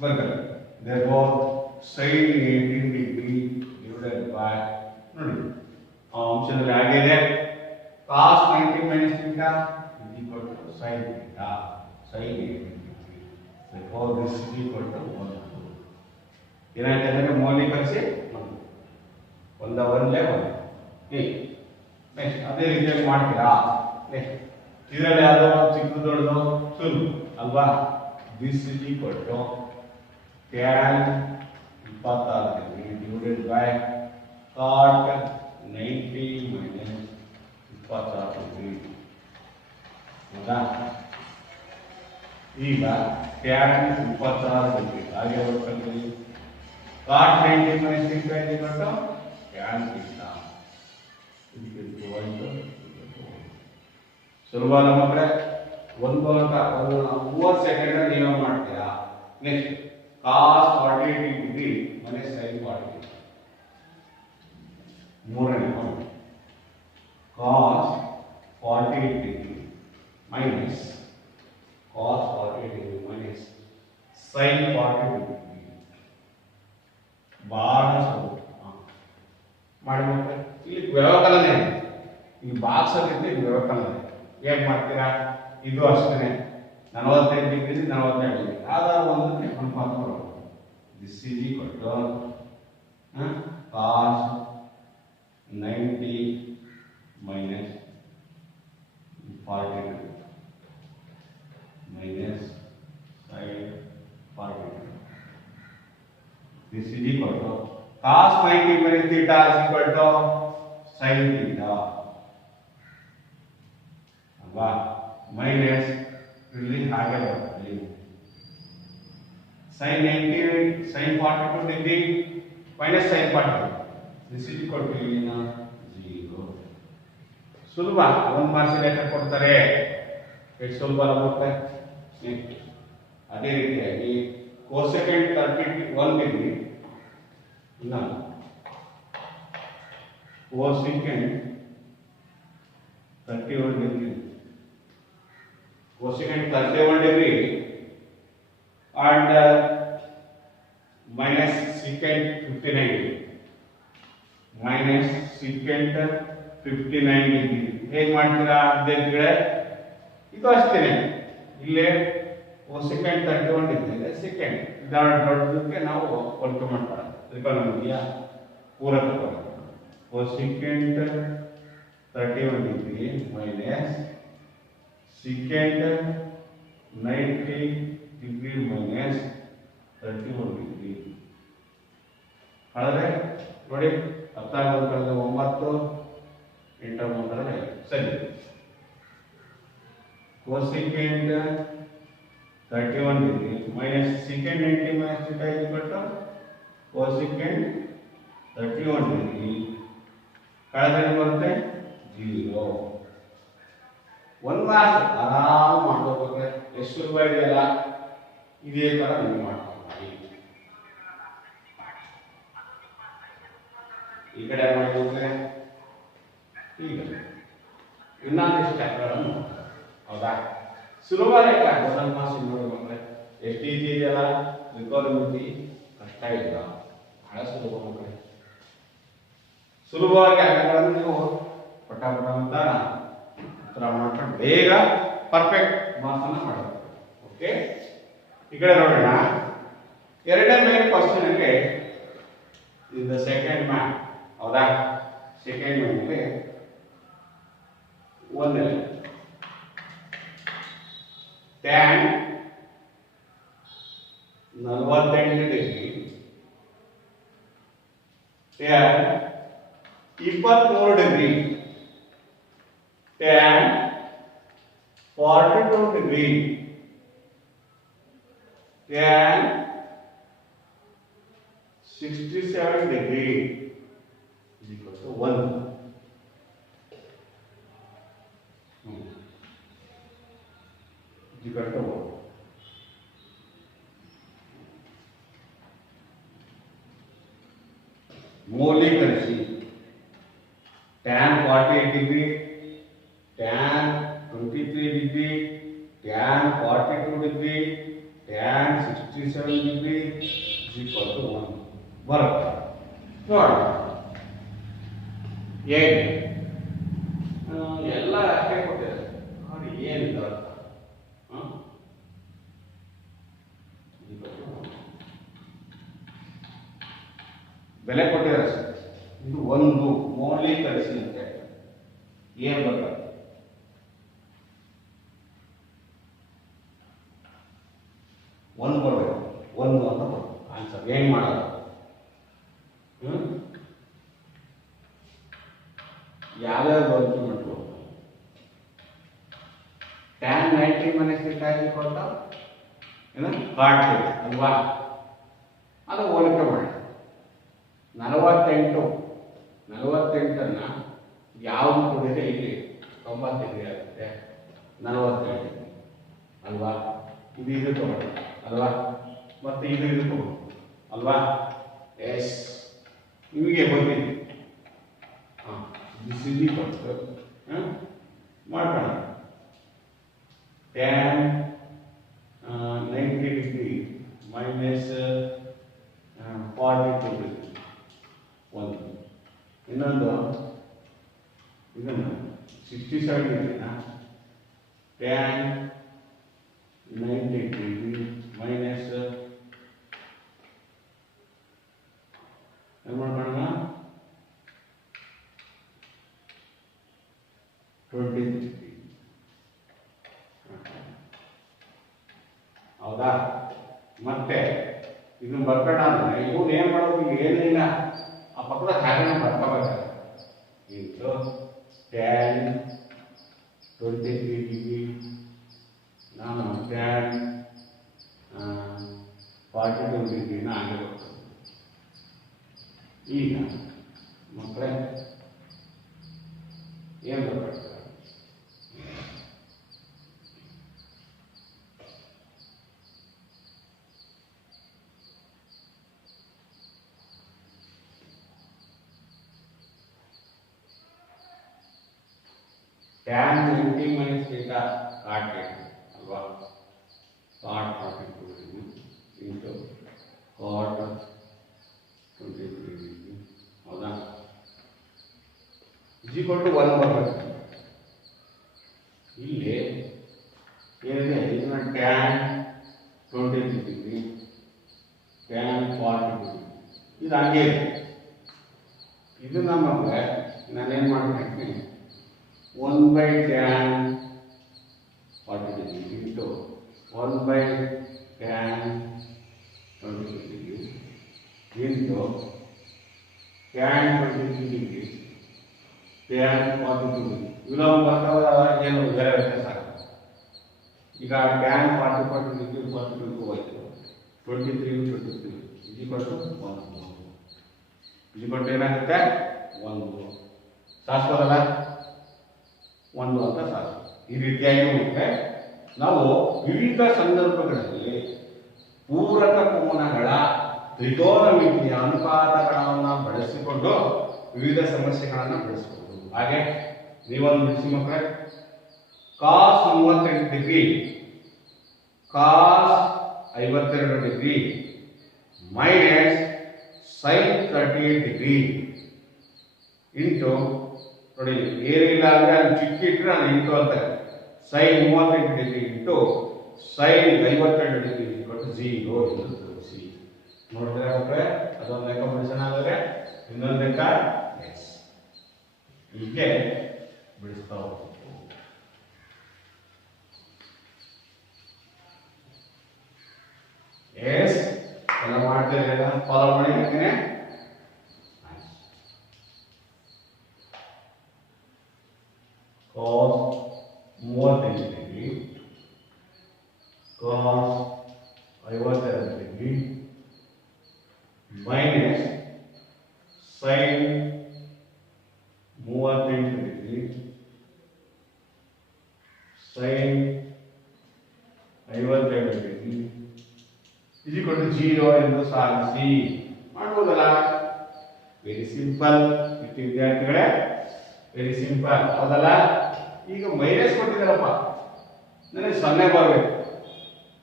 ಬರ್ತದೆ. therefore sin 18 degree divided by, ನೋಡಿ ಅಂಶದಲ್ಲಿ ಆಗಿದೆ, cos 90 - θ is equal to sin θ, sin 18 degree. therefore this is equal to 1. ಏನಾಯ್ತು ಅಂದರೆ ಮೌಲ್ಯೀಕರಿಸಿ ಒಂದೇ ಒಂದು. ನೆಕ್ಸ್ಟ್ ಅದೇ ರೀತಿಯಾಗಿ ಮಾಡ್ತೀರಾ. ನೆಕ್ಸ್ಟ್ ಇದರಲ್ಲಿ ಯಾವ್ದೋ ಚಿಕ್ಕ ದೊಡ್ಡದು ಸುಲಭ ಅಲ್ವಾ? This is equal to tan 26 degree divided by cot 90 - 26 degree. ಹೌದಾ? ಈಗ tan 26 ಡಿಗ್ರಿ ಹಾಗೆ ಬರ್ಕೊಂಡ್ರಿ. cot 90 - θ tan θ. ಸುಲಭ ನಮ್ಮಕ್ರೆ. ಒಂದು ಅಂತ 30 ಸೆಕೆಂಡ್ ನೀವು ಮಾಡ್ತೀರಾ. Next cos 48 degree - sin 48. ಮೂರನೇ cos 48 degree minus cos 48 degree minus sin 40 degree ಭಾಳ ಮಾಡಿ ಮತ್ತೆ ಇಲ್ಲಿ ವ್ಯವಕಲನ ಇದೆ. ಈ ಬಾಕ್ಸ್ ಅಲ್ಲಿ ಇದು ವ್ಯವಕಲನ ಹೇಗೆ ಮಾಡ್ತೀರಾ? ಇದು ಅಷ್ಟೇ 45 ಡಿಗ್ರಿ 45 ಡಿಗ್ರಿ ಆಧಾರ ಒಂದಕ್ಕೆ ಅನುಪಾತ ಬರೋದು. This is equal to cos 90 minus 40 minus sin 40. This is equal to cos 90 minus theta is equal to sin theta. ಅಲ್ವಾ? ಮೈನಸ್ ಇಲ್ಲಿ ಹಾಗೆ ಬರುತ್ತೆ. sin 90 sin 42 degree minus sin 42. This is equal to 0. ಸುಲಭ. ಒಂದು ಮಾರ್ಕ್ಸ್ ಲೆಕ್ಕ ಕೊಡ್ತಾರೆ, ಎಷ್ಟು ಸುಲಭ ಆಗುತ್ತೆ. ಅದೇ ರೀತಿಯಾಗಿ ಕೋಸೆಕೆಂಡ್ 31 ಡಿಗ್ರಿ ಇಲ್ಲ cosecant 31 degree cosecant 31 degree and minus secant 59 degree minus secant 59 degree ಹೇಗೆ ಮಾಡ್ತೀರಾ ವಿದ್ಯಾರ್ಥಿಗಳೇ? ಇದು ಅಷ್ಟೇನೆ. ಇಲ್ಲೇ ಸೆಕೆಂಡ್ 31 ಇದ್ದರೆ ಸೆಕೆಂಡ್ ದೊಡ್ಡದಕ್ಕೆ ನಾವು ಹೊಲಿಕೆ ಮಾಡ್ಕೊಳ್ಳೋದು. ತ್ರಿಕೋನಮಿತಿಯ ಪೂರಕ secant 31 degree minus secant 90 degree minus 31 degree ಆದರೆ ನೋಡಿ 19 ಕಳೆದ 9 8 3 ಸರಿ. Cosecant 31 degree minus secant 90 minus theta is equal to cosecant 31 degree ಕಳೆದ್ರೆ ಬರುತ್ತೆ 0. ಒಂದು ಮಾರ್ಕ್ಸ್ ಆರಾಮ ಮಾಡ್ಕೋಬೇಕು. ಎಷ್ಟು ಸುಲಭ ಇದೆಯಲ್ಲ, ಇದೇ ತರ ನೀವು ಮಾಡ್ಕೊಂಡು ಈ ಕಡೆ ಮಾಡಿದ್ರೆ ಈಗ ಇನ್ನೊಂದಿಷ್ಟು ಲೆಕ್ಕಗಳನ್ನು ಮಾಡ್ತಾರೆ. ಹೌದಾ? ಸುಲಭ ಲೆಕ್ಕ ಒಂದೊಂದು ಮಾರ್ಕ್ಸ್ ನೋಡಿ ಮಕ್ಕಳೇ. ಎಷ್ಟು ಈಜಿ ಇದೆಯಲ್ಲ, ತ್ರಿಕೋನಮಿತಿ ಕಷ್ಟ ಇಲ್ಲ, ಬಹಳ ಸುಲಭ ಮಕ್ಕಳೇ. ಸುಲಭವಾಗಿ ಅಂಕಗಳನ್ನು ನೀವು ಪಟಾಪಟ ಅಂತ ಉತ್ತರ ಮಾಡ್ಕೊಂಡು ಬೇಗ ಪರ್ಫೆಕ್ಟ್ ಮಾರ್ಕ್ಸ್ ಅನ್ನ ಮಾಡಬೇಕು. ಓಕೆ, ಈ ಕಡೆ ನೋಡೋಣ. ಎರಡನೇ ಮೇನ್ ಕ್ವಶನ್ ಅಲ್ಲಿ ಇದು ಸೆಕೆಂಡ್ ಮ್ಯಾಪ್. ಹೌದಾ? ಸೆಕೆಂಡ್ ಮ್ಯಾಪ್ ಅಲ್ಲಿ ಒಂದನೇ tan 48 degree tan 23 degree tan 42 degree tan 67 degree is equal to 1. Is equal to 1. ಮೌಲ್ಯೀಕರಿಸಿ tan 48 degree, tan 23 degree, tan 42 degree, tan 67 degree is equal to 1. ಬರುತ್ತೆ ನೋಡಿ. ಹೇಗೆ ಎಲ್ಲ ಅಷ್ಟೇ ಕೊಟ್ಟಿದ್ದಾರೆ ನೋಡಿ, ಏನಿಲ್ಲ ಬೆಲೆ ಕೊಟ್ಟಿದ್ದಾರೆ ಸರ್. ಇದು ಒಂದು ಮೌಲ್ಯೀಕರಿಸಿ ಅಂತ ಏನ್ ಬರ್ತದೆ? ಒಂದು ಬರಬೇಕು, ಒಂದು ಅಂತ ಬರ್ತದೆ ಆನ್ಸರ್. ಏನ್ ಮಾಡೋದು? ಯಾವ್ಯಾವ ಬಂತು ನೋಡ್ಬೋದು. tan 90 ಮೈನಸ್ ಥೀಟಾ ಕೊಟ್ಟ ಏನು ಕಾಟ್ ಅಲ್ವಾ? ಅದು ಹೋಲಿಕೆ ಮಾಡಿ 48 ಯಾವ್ದು ಕೊಡಿದ್ರೆ ಇಲ್ಲಿ 90 ಡಿಗ್ರಿ ಆಗುತ್ತೆ. 48 ಅಲ್ವಾ? ಇದು ತಗೊಳ್ಳಿ ಅಲ್ವಾ? ಮತ್ತೆ ಇದು ತಗೊಳ್ಳಿ ಅಲ್ವಾ? ಎಸ್, ನಿಮಗೆ ಬಂದಿದೆ ದಿಸ್ ಇಸ್ ಈಕ್ವಲ್ ಟು ಮಾಡ್ಕೊಳ್ಳೋಣ tan 90 ಡಿಗ್ರಿ ಮೈನಸ್ 42 ಡಿಗ್ರಿ ಒಂದು ಇನ್ನೊಂದು ಇದನ್ನು 67 ಡಿಗ್ರಿನ tan 90 ಡಿಗ್ರಿ ಮೈನಸ್ ಏನು ಮಾಡೋಣ 20 ಡಿಗ್ರಿ ಹೌದಾ ಮತ್ತೆ ಇದನ್ನ ಬರ್ಬೇಡ ಅಂದ್ರೆ ಇವ್ನು ಏನು ಮಾಡೋದು ಏನಿಲ್ಲ ಆ ಪಕ್ಕದ ಹಾಗೆ ಬರ್ಕೋಬೇಕಾಗ ಇಂಟು tan 23 ಡಿಗ್ರಿ ನಾನು tan 42 ಡಿಗ್ರಿನ ಹಾಗೆ ಬರ್ತದೆ ಈಗ ಮಕ್ಕಳೇ ಏನು ಬರ್ಬೇಕು tan 90 minus theta cot theta ಅಲ್ವಾ cot 42 into cot 23 degree ಹೌದಾ is equal to 1 ಬರಬೇಕು ಇಲ್ಲಿ ಏನಿದೆ ಇದನ್ನ tan 23 degree tan 42 ಇದು ಹಂಗೆ ಇದೆ ಇದು ನಮಗೆ ನಾನೇನು ಮಾಡ್ತೀನಿ 1 by tan 40 degree into 1 by tan 23 degree into tan 23 degree tan 42 degree ಇವೆಲ್ಲ ಬರ್ತಾವ ಏನು ಬೇರೆ ವ್ಯತ್ಯಾಸ ಆಗುತ್ತೆ ಈಗ tan 40 degree 42 ಹೋಯ್ತು 23 23 is equal to 1 is equal to ಏನಾಗುತ್ತೆ 1 ಶಾಶ್ವತಲ್ಲ ಒಂದು ಅಂತ ಸಾಕು ಈ ರೀತಿಯಾಗಿ ಮತ್ತೆ ನಾವು ವಿವಿಧ ಸಂದರ್ಭಗಳಲ್ಲಿ ಪೂರಕ ಕೋನಗಳ ತ್ರಿಕೋನಮಿತಿಯ ಅನುಪಾತಗಳನ್ನು ಬಳಸಿಕೊಂಡು ವಿವಿಧ ಸಮಸ್ಯೆಗಳನ್ನು ಬಿಡಿಸಬಹುದು ಹಾಗೆ ನೀವೊಂದು ಬಿಡಿಸಿ ಮಕ್ಕಳೇ cos 38 degree cos 52 degree minus sin 38 degree into ನೋಡಿ ಏನಿಲ್ಲ ಅಂದ್ರೆ ಅಲ್ಲಿ ಚಿಕ್ಕಿಟ್ರೆ ನಾನು ಇಂಟು ಅಂತ sin 38 degree into sin 52 degree ಕೊಟ್ಟು 0 ಎಂದು ತೋರಿಸಿ ನೋಡಿದ್ರೆ ಮಕ್ಕಳೇ ಅದೊಂದು ಲೆಕ್ಕ ಬಿಡಿಸೋಣ ಅಂದರೆ ಇನ್ನೊಂದು ಲೆಕ್ಕ ಎಸ್ ಹೀಗೆ ಬಿಡಿಸ್ತಾ ಹೋಗ್ಬೇಕು ಎಸ್ ಎಲ್ಲ ಮಾಡ್ತಿದ್ರೆ ಫಾಲೋ ಮಾಡಿ ಹಾಕ್ತೀನಿ cos 38 degree cos 52 degree minus sin 38 degree sin 52 degree is equal to 0 ಎಂದು ಸಾಧಿಸಿ ಮಾಡಬಹುದಲ್ಲ ವೆರಿ ಸಿಂಪಲ್ ಇತ್ತು ವಿದ್ಯಾರ್ಥಿಗಳೇ ವೆರಿ ಸಿಂಪಲ್ ಹೌದಲ್ಲ ಈಗ ಮೈನಸ್ ಕೊಟ್ಟಿದ್ದಾರಪ್ಪ ನನಗೆ 0 ಬರಬೇಕು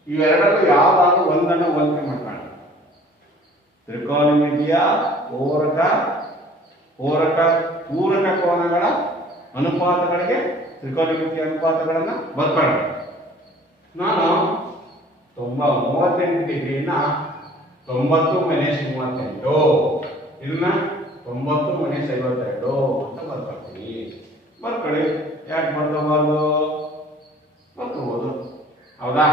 ಇವೆರಡಲ್ಲೂ ಯಾವ್ದಾದ್ರು ಒಂದನ್ನು ಹೋಲಿಕೆ ಮಾಡ್ಕೊಳ್ಳೋಣ ತ್ರಿಕೋನಮಿತಿಯ ಪೂರಕ ಕೋನಗಳ ಅನುಪಾತಗಳಿಗೆ ತ್ರಿಕೋನಮಿತಿಯ ಅನುಪಾತಗಳನ್ನು ಬರ್ಕೊಳ್ಳೋಣ ನಾನು 38 ಡಿಗ್ರಿನ 90 ಮೈನಸ್ 38 ಇದನ್ನ 90 ಮೈನಸ್ 52 ಅಂತ ಬರ್ಕೊಳ್ತೀನಿ ಬರ್ಕೊಳ್ಳಿ ಯಾಕೆ ಬರ್ಕೋಬಾರ್ದು ಬರ್ಕೋಬಹುದು ಹೌದಾ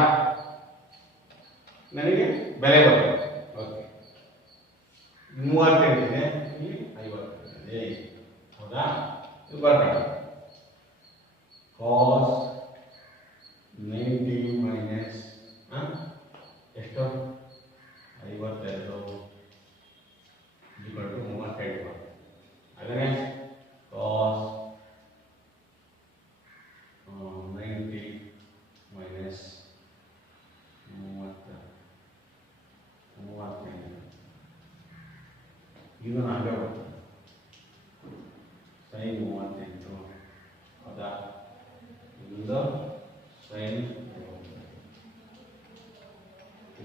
ನನಗೆ ಬೆಲೆ ಬರಬೇಕು ಓಕೆ 38 ಇದೆ ಇಲ್ಲಿ 52 ಇದೆ ಹೌದಾ ಇದು ಬರ್ಕೊಳ್ಳಿ cos 90 ಮೈನಸ್ ಎಷ್ಟು 52 32 ಅದನ್ನೇ cos 90 ಮೈನಸ್ 38 ಇದು ಹಾಗೆ ಬರ್ತದೆ sin 30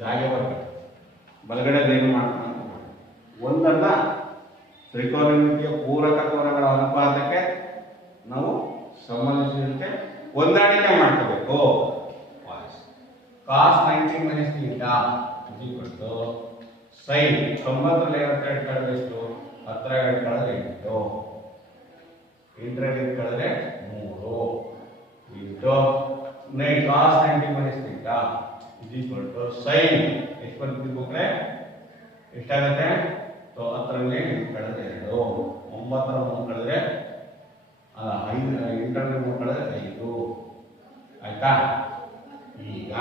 ಹಾಗೆ ಬರ್ತದೆ. ಬಲಗಡೆ ಏನು ಮಾಡ್ತಾನೆ ಒಂದನ್ನ ತ್ರಿಕೋನಮಿತಿಯ ಪೂರಕ ಕೋನಗಳ ಅನುಪಾತಕ್ಕೆ ನಾವು ಸಂಬಂಧಿಸಿದಂತೆ ಹೊಂದಾಣಿಕೆ ಮಾಡ್ಕೋಬೇಕು. Cos 90 minus theta equal sine 90 ಕಳೆದ್ರೆ ಎಷ್ಟು 10 ಕಳೆದ್ರೆ 8 8 ಕಳೆದ್ರೆ 3 into cos 90 minus theta equal sine ಎಷ್ಟು ಬರ್ತಿದ್ದು ಮಕ್ಕಳೇ ಎಷ್ಟಾಗುತ್ತೆ 10 ಕಳೆದ್ರೆ 2 9 ಕಳೆದ್ರೆ 5 8 ಕಳೆದ್ರೆ 5 ಆಯ್ತಾ. ಈಗ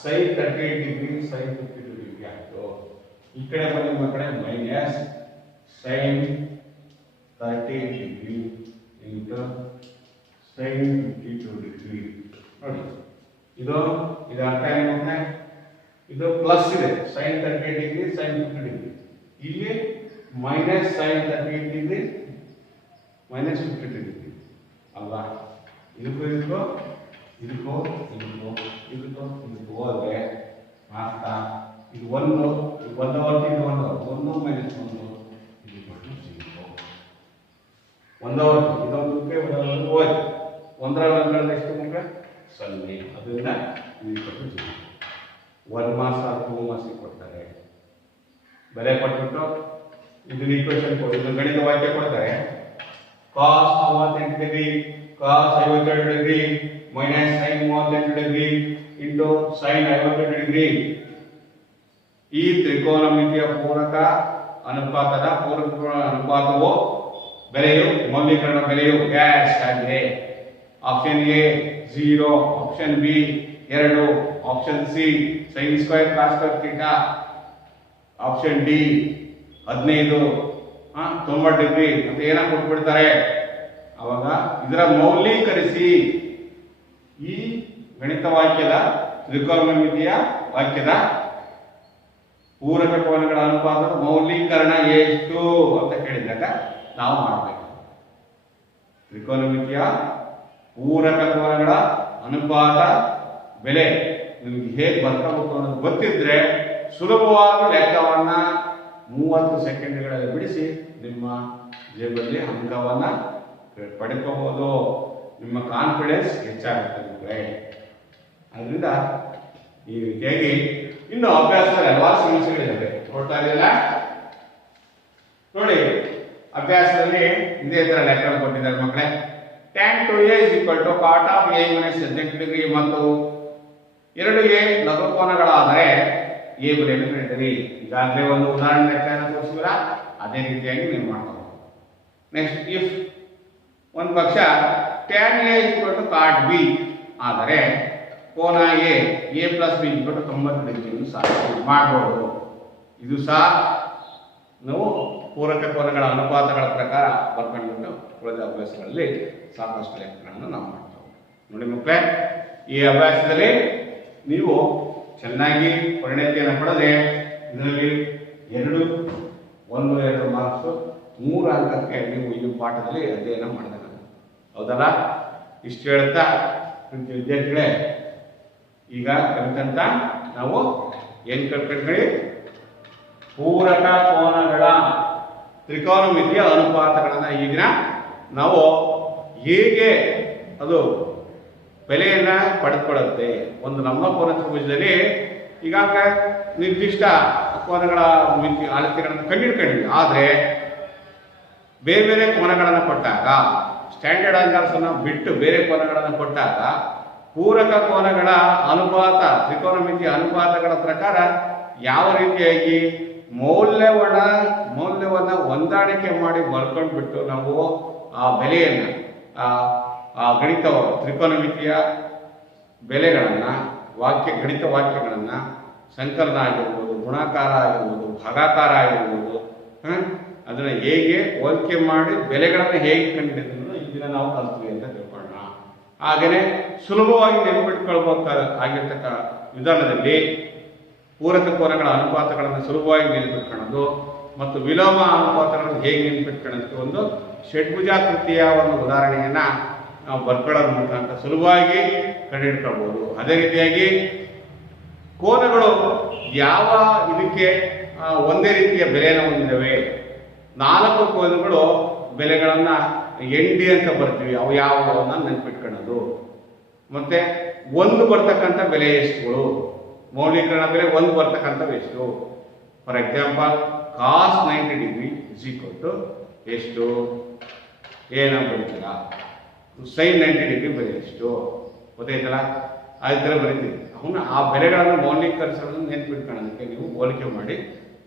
ಸೈನ್ 38 ಡಿಗ್ರಿ ಸೈನ್ 52 ಡಿಗ್ರಿ ಆಯಿತು. ಈ ಕಡೆ ಬಂದ ಮಕ್ಕಳೇ minus sine 38 degree into sine 52 degree ನೋಡಿ. ಇದು ಅರ್ಥ ಏನು ಅಂದ್ರೆ ಇದು ಪ್ಲಸ್ ಇದೆ ಸೈನ್ 38 ಡಿಗ್ರಿ ಸೈನ್ 50 ಡಿಗ್ರಿ, ಇಲ್ಲಿ minus sine 38 degree minus 50 degree ಅಲ್ವಾ. ಇದಕ್ಕೂ ಹೋದ್ರೆ ಮಾತ್ರ ಇದು ಒಂದು ಒಂದವರ್ತಿ ಇದು ಒಂದು ಮೈನಸ್ 1 0 ಒಂದವರ್ತಿ ಇದೊಂದಕ್ಕೆ ಹೋಯ್ತು ಒಂದರ ಎಷ್ಟು ಮಕ್ಕಳ 0 ಅದರಿಂದ ಇದು 1 ಮಾರ್ಕ್ಸ್ 2 ಮಾರ್ಕ್ಸ್ ಕೊಡ್ತಾರೆ. ಬೆಲೆ ಕೊಟ್ಬಿಟ್ಟು ಇದನ್ನ ಈಕ್ವೇಶನ್ ಕೊಡಿ, ಇದು ಗಣಿತ ವಾಕ್ಯ ಕೊಡ್ತಾರೆ. Cos 38 degree cos 52 degree minus sine 38 degree into sine 52 degree. ಈ ತ್ರಿಕೋನಮಿತಿಯ ಪೂರಕ ಅನುಪಾತವು ಬೆಲೆಯು ಮೌಲ್ಯೀಕರಣ ಬೆಲೆಯು ಡ್ಯಾಶ್ ಆಗಿದೆ. Option A 0, option B 2, option C sine square cos square theta, option D 15 90 degree ಅಂತ ಏನ ಕೊಟ್ಬಿಡ್ತಾರೆ. ಅವಾಗ ಇದರ ಮೌಲ್ಯೀಕರಿಸಿ ಈ ಗಣಿತ ವಾಕ್ಯದ ತ್ರಿಕೋನಮಿತಿಯ ವಾಕ್ಯದ ಪೂರಕ ಕೋನಗಳ ಅನುಪಾತದ ಮೌಲ್ಯೀಕರಣ ಎಷ್ಟು ಅಂತ ಕೇಳಿದಾಗ ನಾವು ಮಾಡಬೇಕು. ತ್ರಿಕೋನಮಿತಿಯ ಪೂರಕ ಕೋನಗಳ ಅನುಪಾತ ಬೆಲೆ ನಿಮಗೆ ಹೇಗೆ ಬರ್ಕೋಬೇಕು ಅನ್ನೋದು ಗೊತ್ತಿದ್ರೆ ಸುಲಭವಾಗಿ ಲೆಕ್ಕವನ್ನ 30 ಸೆಕೆಂಡ್ಗಳಲ್ಲಿ ಬಿಡಿಸಿ ನಿಮ್ಮ ಜೇಬಲ್ಲಿ ಅಂಕವನ್ನ ಪಡ್ಕೋಬಹುದು. ನಿಮ್ಮ ಕಾನ್ಫಿಡೆನ್ಸ್ ಹೆಚ್ಚಾಗುತ್ತೆ. ಅದರಿಂದ ಈ ರೀತಿಯಾಗಿ ಇನ್ನು ಅಭ್ಯಾಸದಲ್ಲಿ ಹಲವಾರು ಸಮಸ್ಯೆಗಳಿದ್ದಾವೆ ನೋಡ್ತಾ ಇದೆಯಲ್ಲ. ನೋಡಿ ಅಭ್ಯಾಸದಲ್ಲಿ ಇದೇ ತರ ಲೆಕ್ಕ ಕೊಟ್ಟಿದ್ದಾರೆ ಮಕ್ಕಳೇ. tan 2a cot of a minus 18 degree ಮತ್ತು 2a ಲಘುಕೋನಗಳಾದರೆ a ಬೆಲೆಯನ್ನು ಕಂಡುಹಿಡಿಯಿರಿ. ಈಗಾಗಲೇ ಒಂದು ಉದಾಹರಣೆ ಲೆಕ್ಕವನ್ನು ತೋರಿಸಿದ್ರ ಅದೇ ರೀತಿಯಾಗಿ ನೀವು ಮಾಡ್ಕೋಬಹುದು. ನೆಕ್ಸ್ಟ್ ಇಫ್ ಒಂದು ಪಕ್ಷ tan a cot b ಆದರೆ ಕೋನ a plus b 90 ಡಿಗ್ರಿಯನ್ನು ಸಹ ಮಾಡಬಹುದು. ಇದು ಸಹ ನಾವು ಪೂರಕ ಕೋನಗಳ ಅನುಪಾತಗಳ ಪ್ರಕಾರ ಬರ್ಕೊಂಡ್ಬಿಟ್ಟು ಉಳಿದ ಅಭ್ಯಾಸಗಳಲ್ಲಿ ಸಾಕಷ್ಟು ಲೆಕ್ಕಗಳನ್ನು ನಾವು ಮಾಡ್ತೇವೆ. ನೋಡಿ ಮಕ್ಕಳೇ, ಈ ಅಭ್ಯಾಸದಲ್ಲಿ ನೀವು ಚೆನ್ನಾಗಿ ಪರಿಣತಿಯನ್ನು ಪಡೆದ್ರೆ ಇದರಲ್ಲಿ 2 ಮಾರ್ಕ್ಸ್ 3 ಅಂಕಕ್ಕೆ ನೀವು ಈ ಪಾಠದಲ್ಲಿ ಅಧ್ಯಯನ ಮಾಡಿದಾಗ ಹೌದಲ್ಲ. ಇಷ್ಟು ಹೇಳ್ತಾ ವಿದ್ಯಾರ್ಥಿಗಳೇ ಈಗ ಕಲಿತಂತ ನಾವು ಏನು ಕಲ್ತ್ಕೊಂಡ್ರಿ, ಪೂರಕ ಕೋನಗಳ ತ್ರಿಕೋನಮಿತಿಯ ಅನುಪಾತಗಳನ್ನ ಈಗಿನ ನಾವು ಹೇಗೆ ಅದು ಬೆಲೆಯನ್ನ ಪಡೆದುಕೊಳ್ಳುತ್ತೆ. ಒಂದು ನಮ್ಮ ಕೋನ ತ್ರಿಭುಜದಲ್ಲಿ ಈಗಾಗಲೇ ನಿರ್ದಿಷ್ಟ ಕೋನಗಳ ಮಿತಿ ಅಳತೆಗಳನ್ನು ಕಂಡುಹಿಡ್ಕೊಂಡಿದ್ವಿ. ಆದರೆ ಬೇರೆ ಬೇರೆ ಕೋನಗಳನ್ನು ಕೊಟ್ಟಾಗ ಸ್ಟ್ಯಾಂಡರ್ಡ್ ಆಂಗಲ್ಸ್ ಅನ್ನು ಬಿಟ್ಟು ಬೇರೆ ಕೋನಗಳನ್ನು ಕೊಟ್ಟಾಗ ಪೂರಕ ಕೋನಗಳ ಅನುಪಾತ ತ್ರಿಕೋನಮಿತಿಯ ಅನುಪಾತಗಳ ಪ್ರಕಾರ ಯಾವ ರೀತಿಯಾಗಿ ಮೌಲ್ಯವನ್ನ ಹೊಂದಾಣಿಕೆ ಮಾಡಿ ಬರ್ಕೊಂಡ್ಬಿಟ್ಟು ನಾವು ಆ ಬೆಲೆಯನ್ನು ಆ ಗಣಿತ ತ್ರಿಕೋನಮಿತಿಯ ಬೆಲೆಗಳನ್ನು ಗಣಿತ ವಾಕ್ಯಗಳನ್ನು ಸಂಕಲನ ಆಗಿರ್ಬೋದು, ಗುಣಾಕಾರ ಆಗಿರ್ಬೋದು, ಭಾಗಾಕಾರ ಆಗಿರ್ಬೋದು, ಅದನ್ನು ಹೇಗೆ ಹೋಲಿಕೆ ಮಾಡಿ ಬೆಲೆಗಳನ್ನು ಹೇಗೆ ಕಂಡುಹಿಡಿದ್ರು ಇದನ್ನ ನಾವು ಕಲ್ತ್ವಿ ಅಂತ ತಿಳ್ಕೊಳ್ಳೋಣ. ಹಾಗೆಯೇ ಸುಲಭವಾಗಿ ನೆನಪಿಟ್ಕೊಳ್ಬೇಕಾಗಿರ್ತಕ್ಕ ವಿಧಾನದಲ್ಲಿ ಪೂರಕ ಕೋನಗಳ ಅನುಪಾತಗಳನ್ನು ಸುಲಭವಾಗಿ ನೆನಪಿಟ್ಕೊಳ್ಳೋದು ಮತ್ತು ವಿಲೋಮ ಅನುಪಾತಗಳನ್ನು ಹೇಗೆ ನೆನಪಿಟ್ಕೊಳ್ಳೋದಕ್ಕೆ ಒಂದು ಷಡ್ಭುಜಾಕೃತಿಯ ಒಂದು ಉದಾಹರಣೆಯನ್ನ ನಾವು ಬರ್ಕೊಳ್ಳೋದ್ರ ಮುಖಾಂತರ ಸುಲಭವಾಗಿ ಕಂಡುಹಿಡ್ಕೊಳ್ಬೋದು. ಅದೇ ರೀತಿಯಾಗಿ ಕೋನಗಳು ಯಾವ ಇದಕ್ಕೆ ಒಂದೇ ರೀತಿಯ ಬೆಲೆಯನ್ನು ಹೊಂದಿದ್ದಾವೆ. 4 ಕೋಲುಗಳು ಬೆಲೆಗಳನ್ನು ND ಅಂತ ಬರ್ತೀವಿ, ಅವು ಯಾವುದನ್ನ ನೆನ್ಪಿಟ್ಕೊಳ್ಳೋದು. ಮತ್ತೆ ಒಂದು ಬರ್ತಕ್ಕಂಥ ಬೆಲೆ ಎಷ್ಟುಗಳು, ಮೌಲ್ಯೀಕರಣ ಬೆಲೆ ಒಂದು ಬರ್ತಕ್ಕಂಥದ್ದು ಎಷ್ಟು. For example cos 90 degree is equal to ಎಷ್ಟು ಏನ ಬರೀತೀರ, sin 90 ಡಿಗ್ರಿ ಬೆಲೆ ಎಷ್ಟು ಗೊತ್ತಾಯ್ತಲ್ಲ. ಆ ಥರ ಬರೀತೀವಿ. ಅವನ್ನ ಆ ಬೆಲೆಗಳನ್ನು ಮೌಲ್ಯೀಕರಿಸೋದನ್ನು ನೆನ್ಪಿಟ್ಕೊಳ್ಳೋದಕ್ಕೆ ನೀವು ಹೋಲಿಕೆ ಮಾಡಿ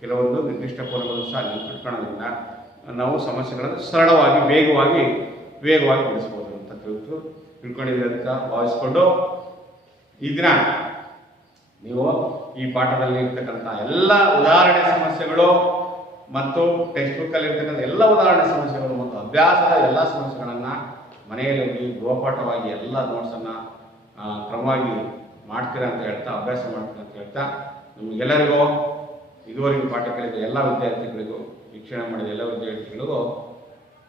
ಕೆಲವೊಂದು ನಿರ್ದಿಷ್ಟ ಕೋನಗಳು ಸಹ ನೆನ್ಪಿಟ್ಕೊಳ್ಳೋದ್ರಿಂದ ನಾವು ಸಮಸ್ಯೆಗಳನ್ನು ಸರಳವಾಗಿ ವೇಗವಾಗಿ ಬಿಡಿಸ್ಬೋದು ಅಂತ ತಿಳ್ಕೊಂಡಿದ್ದೀರಿ ಅಂತ ಭಾವಿಸ್ಕೊಂಡು ಈ ದಿನ ನೀವು ಈ ಪಾಠದಲ್ಲಿ ಇರ್ತಕ್ಕಂಥ ಎಲ್ಲ ಉದಾಹರಣೆ ಸಮಸ್ಯೆಗಳು ಮತ್ತು ಟೆಕ್ಸ್ಟ್ ಬುಕ್ಕಲ್ಲಿ ಇರ್ತಕ್ಕಂಥ ಎಲ್ಲ ಉದಾಹರಣೆ ಸಮಸ್ಯೆಗಳು ಮತ್ತು ಅಭ್ಯಾಸದ ಎಲ್ಲ ಸಮಸ್ಯೆಗಳನ್ನು ಮನೆಯಲ್ಲಿ ಗೃಹಪಾಠವಾಗಿ ಎಲ್ಲ ನೋಟ್ಸನ್ನು ಕ್ರಮವಾಗಿ ಮಾಡ್ತೀರಾ ಅಂತ ಹೇಳ್ತಾ, ಅಭ್ಯಾಸ ಮಾಡ್ತೀರಾ ಅಂತ ಹೇಳ್ತಾ, ನಿಮಗೆಲ್ಲರಿಗೂ ಇದುವರೆಗೂ ಪಾಠ ಕೇಳಿದ ಎಲ್ಲ ವಿದ್ಯಾರ್ಥಿಗಳಿಗೂ, ವೀಕ್ಷಣೆ ಮಾಡಿದ ಎಲ್ಲ ವಿದ್ಯಾರ್ಥಿಗಳಿಗೂ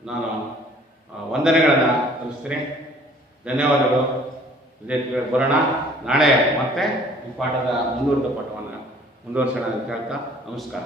ನಾನು ವಂದನೆಗಳನ್ನು ತಿಳಿಸ್ತೀನಿ. ಧನ್ಯವಾದಗಳು. ವಿದ್ಯಾರ್ಥಿಗಳು ಬರೋಣ, ನಾಳೆ ಮತ್ತೆ ಈ ಪಾಠದ ಮುಂದುವರಿದ ಪಾಠವನ್ನು ಮುಂದುವರಿಸೋಣ ಅಂತ ಹೇಳ್ತಾ ನಮಸ್ಕಾರ.